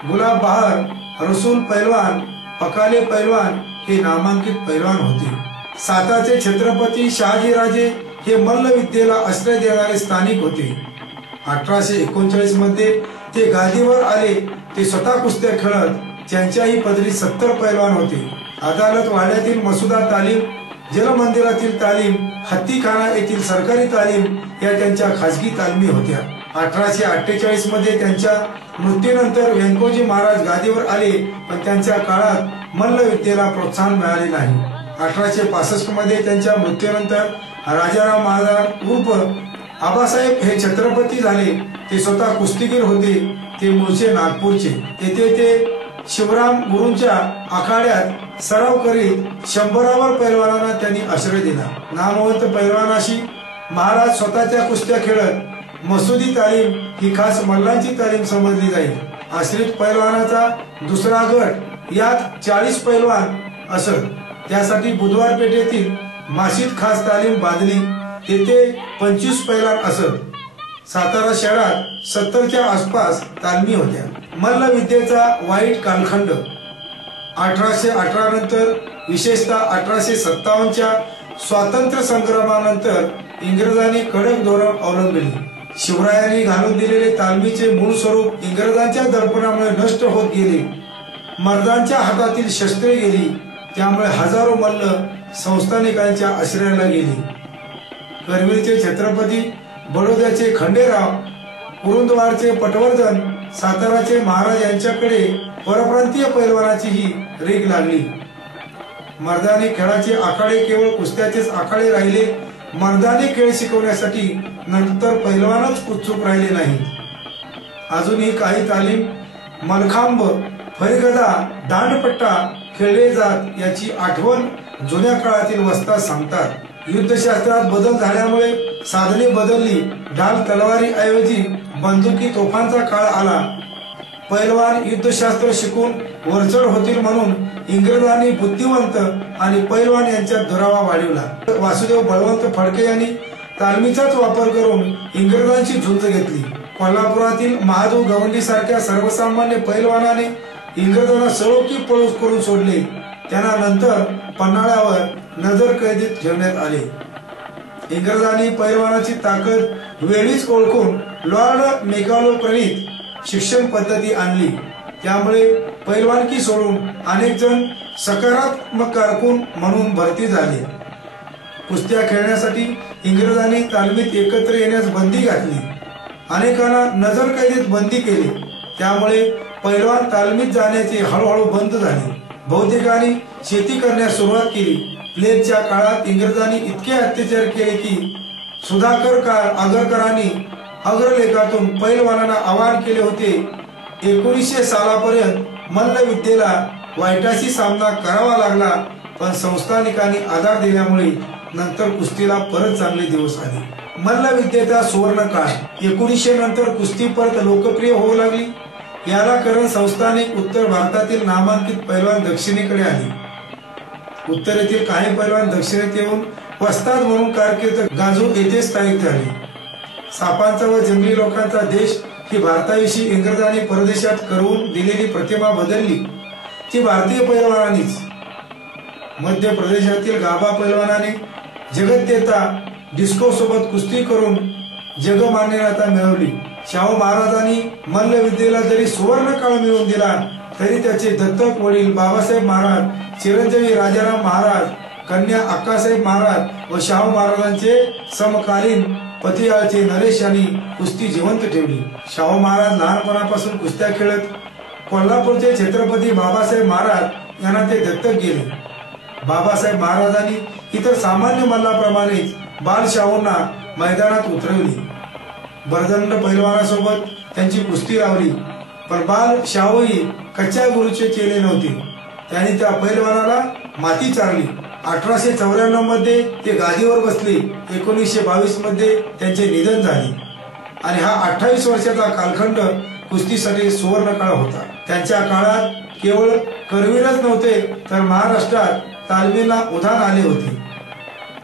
गुलाब बहार, रसूल पैलवान, पकाले पैलवान हे नामांकित पैलवान होते. साताचे छत्रपती शहाजीराजे हे मल्ल विद्येला आश्रय देणारे स्थानिक होते. 1839 मध्ये ते गादीवर आले. ते स्वतः कुस्त्या खेळत. त्यांच्याही पदरी 70 पैलवान होते. अदालत वाड्यातील मसुदा तालीम, जलमंदिरातील तालीम, हत्तीखाना येथील सरकारी तालीम या त्यांच्या खासगी तालमी होत्या. 1848 मध्ये त्यांच्या मृत्यूनंतर व्यंकोजी महाराज गादीवर आले, पण त्यांच्या काळात मल्ल विद्येला प्रोत्साहन मिळाले नाही. 1865 मध्ये त्यांच्या मृत्यूनंतर राजाराम महाराज उर्फ आबासाहेब हे छत्रपती झाले. ते स्वतः कुस्तीगीर होते. ते मूळचे नागपूरचे. येथे ते शिवराम गुरूंच्या आखाड्यात सराव करीत 100वर पैलवानांना त्यांनी आश्रय दिला. नामवंत पैलवानाशी महाराज स्वतःच्या कुस्त्या खेळत. मसुदी तालीम ही खास मल्लांची तालीम समजली जाईल. आश्रित पैलवानाचा दुसरा गट यात 40 पैलवान असत. त्यासाठी बुधवार पेठेतील माशीत खास तालीम बांधली. तेथे 25 पैलवान असत. सातारा शहरात 70च्या आसपास तालमी होत्या. मल्ल विद्येचा वाईट कालखंड 1818 नंतर, विशेषतः 1857च्या स्वातंत्र्य संग्रामानंतर इंग्रजांनी कडक धोरण अवलंबले. शिवरायांनी घालून दिलेले तालमीचे मूळ स्वरूप इंग्रजांच्या दडपणामुळे नष्ट होत गेले. मर्दांच्या हातातील शस्त्रे गेली, त्यामुळे हजारो मल्ल संस्थानिकांच्या आश्रयाला गेले. करवीरचे छत्रपती, बडोद्याचे खंडेराव, कुरुंदवाडचे पटवर्धन, साताराचे महाराज यांच्याकडे परप्रांतीय पैलवानाचीही रीघ लागली. मर्दानी खेळाचे आखाडे केवळ कुस्त्याचेच आखाडे राहिले. मर्दानी खेळ शिकवण्यासाठी नंतर पैलवानच उत्सुक राहिले नाही. अजूनही काही तालीम मलखांब, फरीगदा, दांडपट्टा खेळले जात याची आठवण जुन्या काळातील वस्ताद सांगतात. युद्धशास्त्रात बदल झाल्यामुळे साधने बदलली. ढाल तलवारी ऐवजी बंदुकी तोफांचा काळ आला. पैलवान युद्धशास्त्र शिकून वरचढ होतील म्हणून इंग्रजांनी बुद्धिवंत आणि पैलवान यांच्यात दुरावा वाढवला. वासुदेव बळवंत फडके यांनी तालमीचाच वापर करून इंग्रजांची झुंज घेतली. कोल्हापुरातील महादेव गवंडी सारख्या सर्वसामान्य पैलवानाने इंग्रजांना सळोकी पळूस करून सोडले. त्यांना नंतर पन्हाळ्यावर नजर कैदेत ठेवण्यात आले. इंग्रजांनी पैलवानाची ताकद वेळीच ओळखून लॉर्ड मेकालो प्रणीत शिक्षण पद्धती आणली. त्यामुळे पैलवानकी सोडून अनेक जण सकारात्मक कारकून म्हणून भरती झाले. कुस्त्या खेळण्यासाठी इंग्रजांनी तालमीत एकत्र येण्यास बंदी घातली. अनेकांना नजर कैदेत बंदी केली. त्यामुळे पैलवान तालमीत जाण्याचे हळूहळू बंद झाले. बहुतेकांनी शेती करण्यास सुरुवात केली. प्लेगच्या काळात इंग्रजांनी इतके अत्याचार केले की सुधाकर आगरकरांनी अग्रलेखातून पैलवानांना आवाहन केले होते. 1900 सालापर्यंत मल्लविद्येला वाईटाशी सामना करावा लागला, पण संस्थानिकांनी आधार दिल्यामुळे नंतर कुस्तीला परत चांगले दिवस आले. मल्लविद्येचा सुवर्ण काळ 1900 नंतर कुस्ती परत लोकप्रिय होऊ लागली. याला कारण संस्थानिक उत्तर भारतातील नामांकित पैलवान दक्षिणेकडे आले. उत्तरेतील काही पैलवान दक्षिणेत येऊन वस्ताद म्हणून कारकीर्द गाजवून येथे स्थायिक झाले. सापांचा व जंगली लोकांचा देश ही भारताविषयी इंग्रजांनी परदेशात करून दिलेली प्रतिमा बदलली ती भारतीय पैलवानांनीच. मध्य प्रदेशातील गाभा पैलवानाने जगद्देता डिस्को सोबत कुस्ती करून जगमान्यता मिळवली. शाहू महाराजांनी मल्लविद्येला जरी सुवर्ण काळ मिळवून दिला तरी त्याचे दत्तक वडील बाबासाहेब महाराज, चिरंजीवी राजाराम महाराज, कन्या अक्कासाहेब महाराज व शाहू महाराजांचे समकालीन पतियाळचे नरेश यांनी कुस्ती जिवंत ठेवली. शाहू महाराज लहानपणापासून कुस्त्या खेळत. कोल्हापूरचे छत्रपती बाबासाहेब महाराज यांना ते दत्तक गेले. बाबासाहेब महाराजांनी इतर सामान्य मल्लाप्रमाणेच बालशाहूंना मैदानात उतरवली. बरदंड पैलवानासोबत त्यांची कुस्ती लावली, पण बालशाहूही कच्च्या गुरुचे केले नव्हते. त्यांनी त्या पैलवानाला माती चारली. 1894 मध्ये ते गादीवर बसले. 1922 मध्ये त्यांचे निधन झाले आणि हा 28 वर्षाचा कालखंड कुस्तीसाठी सुवर्ण काळ होता. त्यांच्या काळात केवळ करवीरच नव्हते तर महाराष्ट्रात तालमीला उधाण आले होते.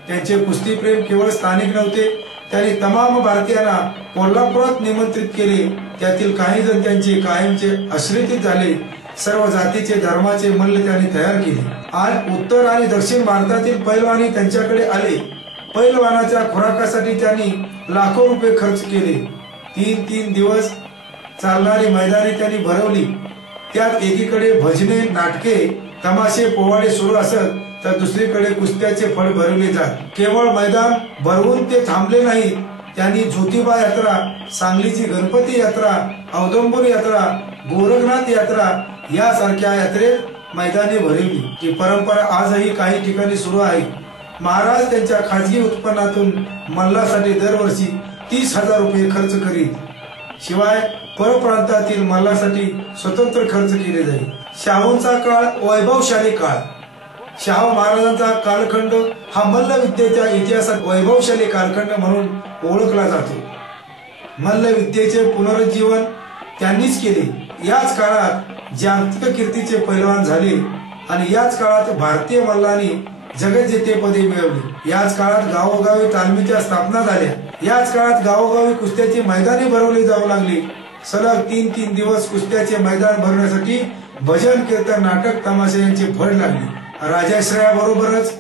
त्यांचे कुस्ती प्रेम केवळ स्थानिक नव्हते, त्यांनी तमाम भारतीयांना कोल्हापुरात निमंत्रित केले. त्यातील काही जण त्यांचे कायमचे आश्रित झाले. सर्व जातीचे धर्माचे मल्ल त्यांनी तयार केले. आज उत्तर आणि दक्षिण भारतातील पैलवानी त्यांच्याकडे आले. पैलवानाच्या खुराकासाठी त्यांनी लाखो रुपये खर्च केले. 3 दिवस चालणारी मैदाने त्यांनी भरवली. त्यात एकीकडे भजने, नाटके, तमाशे, पोवाडे सुरू असत तर दुसरीकडे कुस्त्याचे फळ भरवले जात. केवळ मैदान भरवून ते थांबले नाही. त्यांनी ज्योतिबा यात्रा, सांगलीची गणपती यात्रा, औदुंबर यात्रा, गोरखनाथ यात्रा यासारख्या यात्रेत मैदाने भरवली. ही परंपरा आजही काही ठिकाणी सुरू आहे. महाराज त्यांच्या खाजगी उत्पन्नातून मल्लासाठी दरवर्षी 30,000 रुपये खर्च करीत. शिवाय परप्रांतातील मल्लासाठी स्वतंत्र खर्च केले जाईल. शाहूंचा काळ वैभवशाली काळ. शाहू महाराजांचा कालखंड हा मल्लविद्येच्या इतिहासात वैभवशाली कालखंड म्हणून ओळखला जातो. मल्लविद्येचे पुनरुज्जीवन त्यांनीच केले. याच काळात जागतिक कीर्तीचे पैलवान झाले आणि याच काळात भारतीय मल्लांनी जगज्जेतेपदे मिळवली. याच काळात गावोगावी तालमीच्या स्थापना झाल्या. याच काळात गावोगावी कुस्त्याची मैदाने भरवली जाऊ लागली. सलग 3 दिवस कुस्त्याचे मैदान भरण्यासाठी भजन, कीर्तन, नाटक, तमाशा यांची फड लागली. राजाश्रयाबरोबरच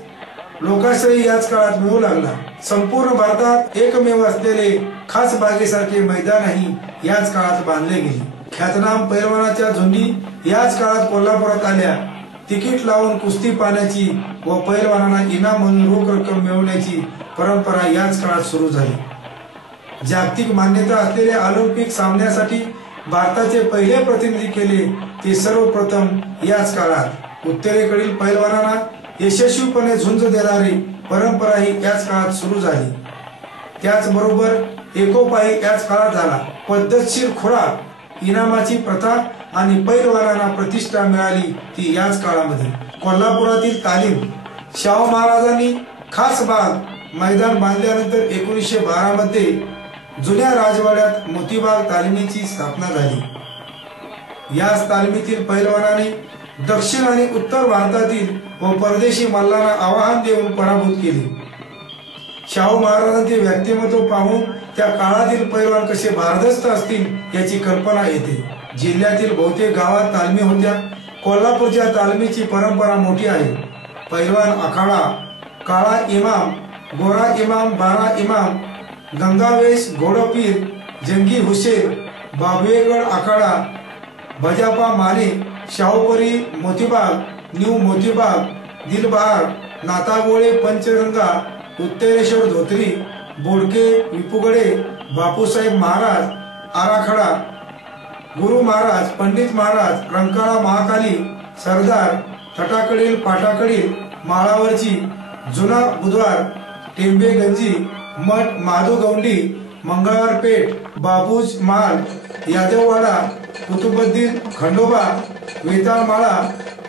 लोकाश्रय याच काळात मिळू लागला। संपूर्ण भारतात एकमेव असलेले खास बागेसारखे मैदानही याच काळात बांधले गेले। ख्यातनाम पैलवानाच्या झुंडी याच काळात कोल्हापुरात आल्या। तिकीट लावून कुस्ती पाहण्याची व पैलवानांना इनाम म्हणून रोख रक्कम मिळवण्याची परंपरा याच काळात सुरू झाली। जागतिक मान्यता असलेल्या ऑलिम्पिक सामन्यासाठी भारताचे पहिले प्रतिनिधी केले ते सर्वप्रथम याच काळात। उत्तरेकडील पैलवानांना यशस्वीपणे झुंज देणारी परंपरा ही याच काळात सुरू झाली। त्याचबरोबर एकोपाही याच काळात झाला। पद्धतशीर खुराक, इनामाची प्रथा आणि पैलवानांना प्रतिष्ठा मिळाली ती याच काळामध्ये। कोल्हापुरातील तालीम शाहू महाराजांनी खास बाग मैदान बांधल्यानंतर 1912 मध्ये जुन्या राजवाड्यात मोतीबाग तालिमीची स्थापना झाली। याच तालमीतील पैलवानांनी दक्षिण आणि उत्तर भारतातील व परदेशी मल्लांना आव्हान देऊन पराभूत केले। शाहू महाराजांचे व्यक्तिमत्व पाहून त्या काळातील पैलवान कसे भारदस्त असतील याची कल्पना येते। जिल्ह्यातील बहुतेक गावात तालमी होत्या। कोल्हापूरच्या तालमीची परंपरा मोठी आहे। पैलवान आखाडा, काळा इमाम, गोरा इमाम, बारा इमाम, गंगावेश, घोडपीर, जंगी हुसेन, बाबुएगड आखाडा, भजापा माने, शाहूपुरी मोतीबाग, न्यू मोतीबाग, दिलबहार, नातागोळे, पंचगंगा, उत्तरेश्वर धोत्री, बोडके, विपुगडे, बापूसाहेब महाराज आराखडा, गुरु महाराज, पंडित महाराज, रंकाळा महाकाली, सरदार, तटाकडील पाटाकडील, माळावरची, जुना बुधवार, टेंबेगंजी, मठ, माधवगौंडी, मंगळवार पेठ, बाबूज माल, यादववाडा, कुतुबुद्दीन, खंडोबा, वेताळमाळा,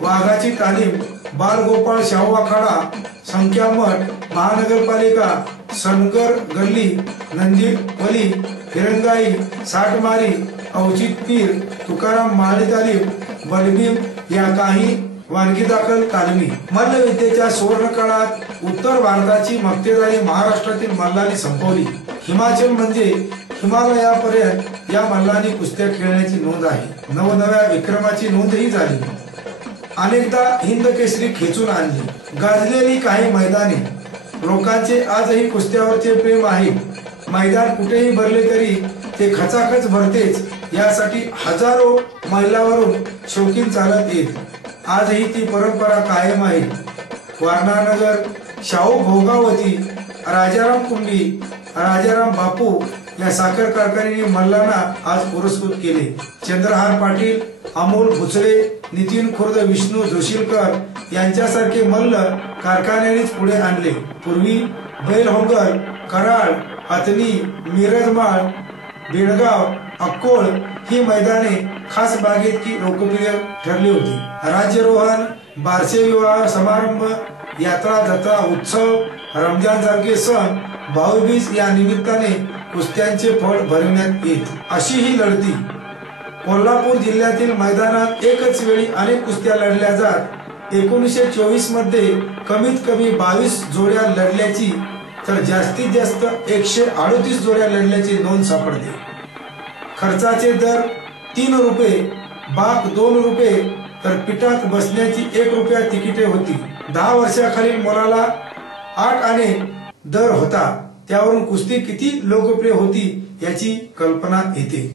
वाघाची तालीम, बालगोपाळ शाहू आखाडा, संख्या मठ, महानगरपालिका, सनगर गल्ली, नंदीवली, हिरंगाई, साठमारी, औचित पीर, तुकाराम माळी तालीम, बलबीम या काही वानगी दाखल तालमी। मल्लविद्येच्या सुवर्ण काळात उत्तर भारताची मक्तेदारी महाराष्ट्रातील मल्लांनी संपवली। हिमाचल म्हणजे हिमालयापर्यंत या मल्लांनी कुस्त्या खेळण्याची नोंद आहे। नवनव्या विक्रमाची नोंदही झाली। अनेकदा हिंद केसरी खेचून आणली। गाजलेली काही मैदाने, लोकांचे आजही कुस्त्यावरचे प्रेम आहे। मैदान कुठेही भरले तरी ते खचाखच भरतेच, यासाठी हजारो मैलावरून शौकीन चालत येत। आजही ती परंपरा कायम आहे। वारणानगर, शाहू भोगावती, राजाराम कुंडी, राजाराम बापू या साखर कारखान्यांनी मल्लांना आज पुरस्कृत केले। चंद्रहार पाटील, अमोल भुसरे, नितीन खुर्द, विष्णू जोशीलकर यांच्यासारखे मल्ल कारखान्यांनीच पुढे आणले। पूर्वी बैलहोंगर, कराड, अतनी, मिरजमाळ, बेळगाव, अक्कोळ ही मैदाने खास बागेत लोकप्रिय ठरली होती। राज्यारोहण, बारसे विवाह समारंभ, यात्रा, जत्रा, उत्सव, रमजान सारखे सण, भाऊबीज या निमित्ताने कुस्त्यांचे फळ भरवण्यात येत। अशी ही लढती कोल्हापूर जिल्ह्यातील मैदानात एकच वेळी अनेक कुस्त्या लढल्या जात। 1924 मध्ये कमीत कमी 22 जोड्या लढल्याची तर जास्तीत जास्त 138 जोड्या लढल्याची नोंद सापडते। खर्चाचे दर 3 रुपये, बाक 2 रुपये तर पिठात बसण्याची 1 रुपया तिकिटे होती। 10 वर्षाखालील मुलाला 8 आणे दर होता। त्यावरून कुस्ती किती लोकप्रिय होती याची कल्पना येते।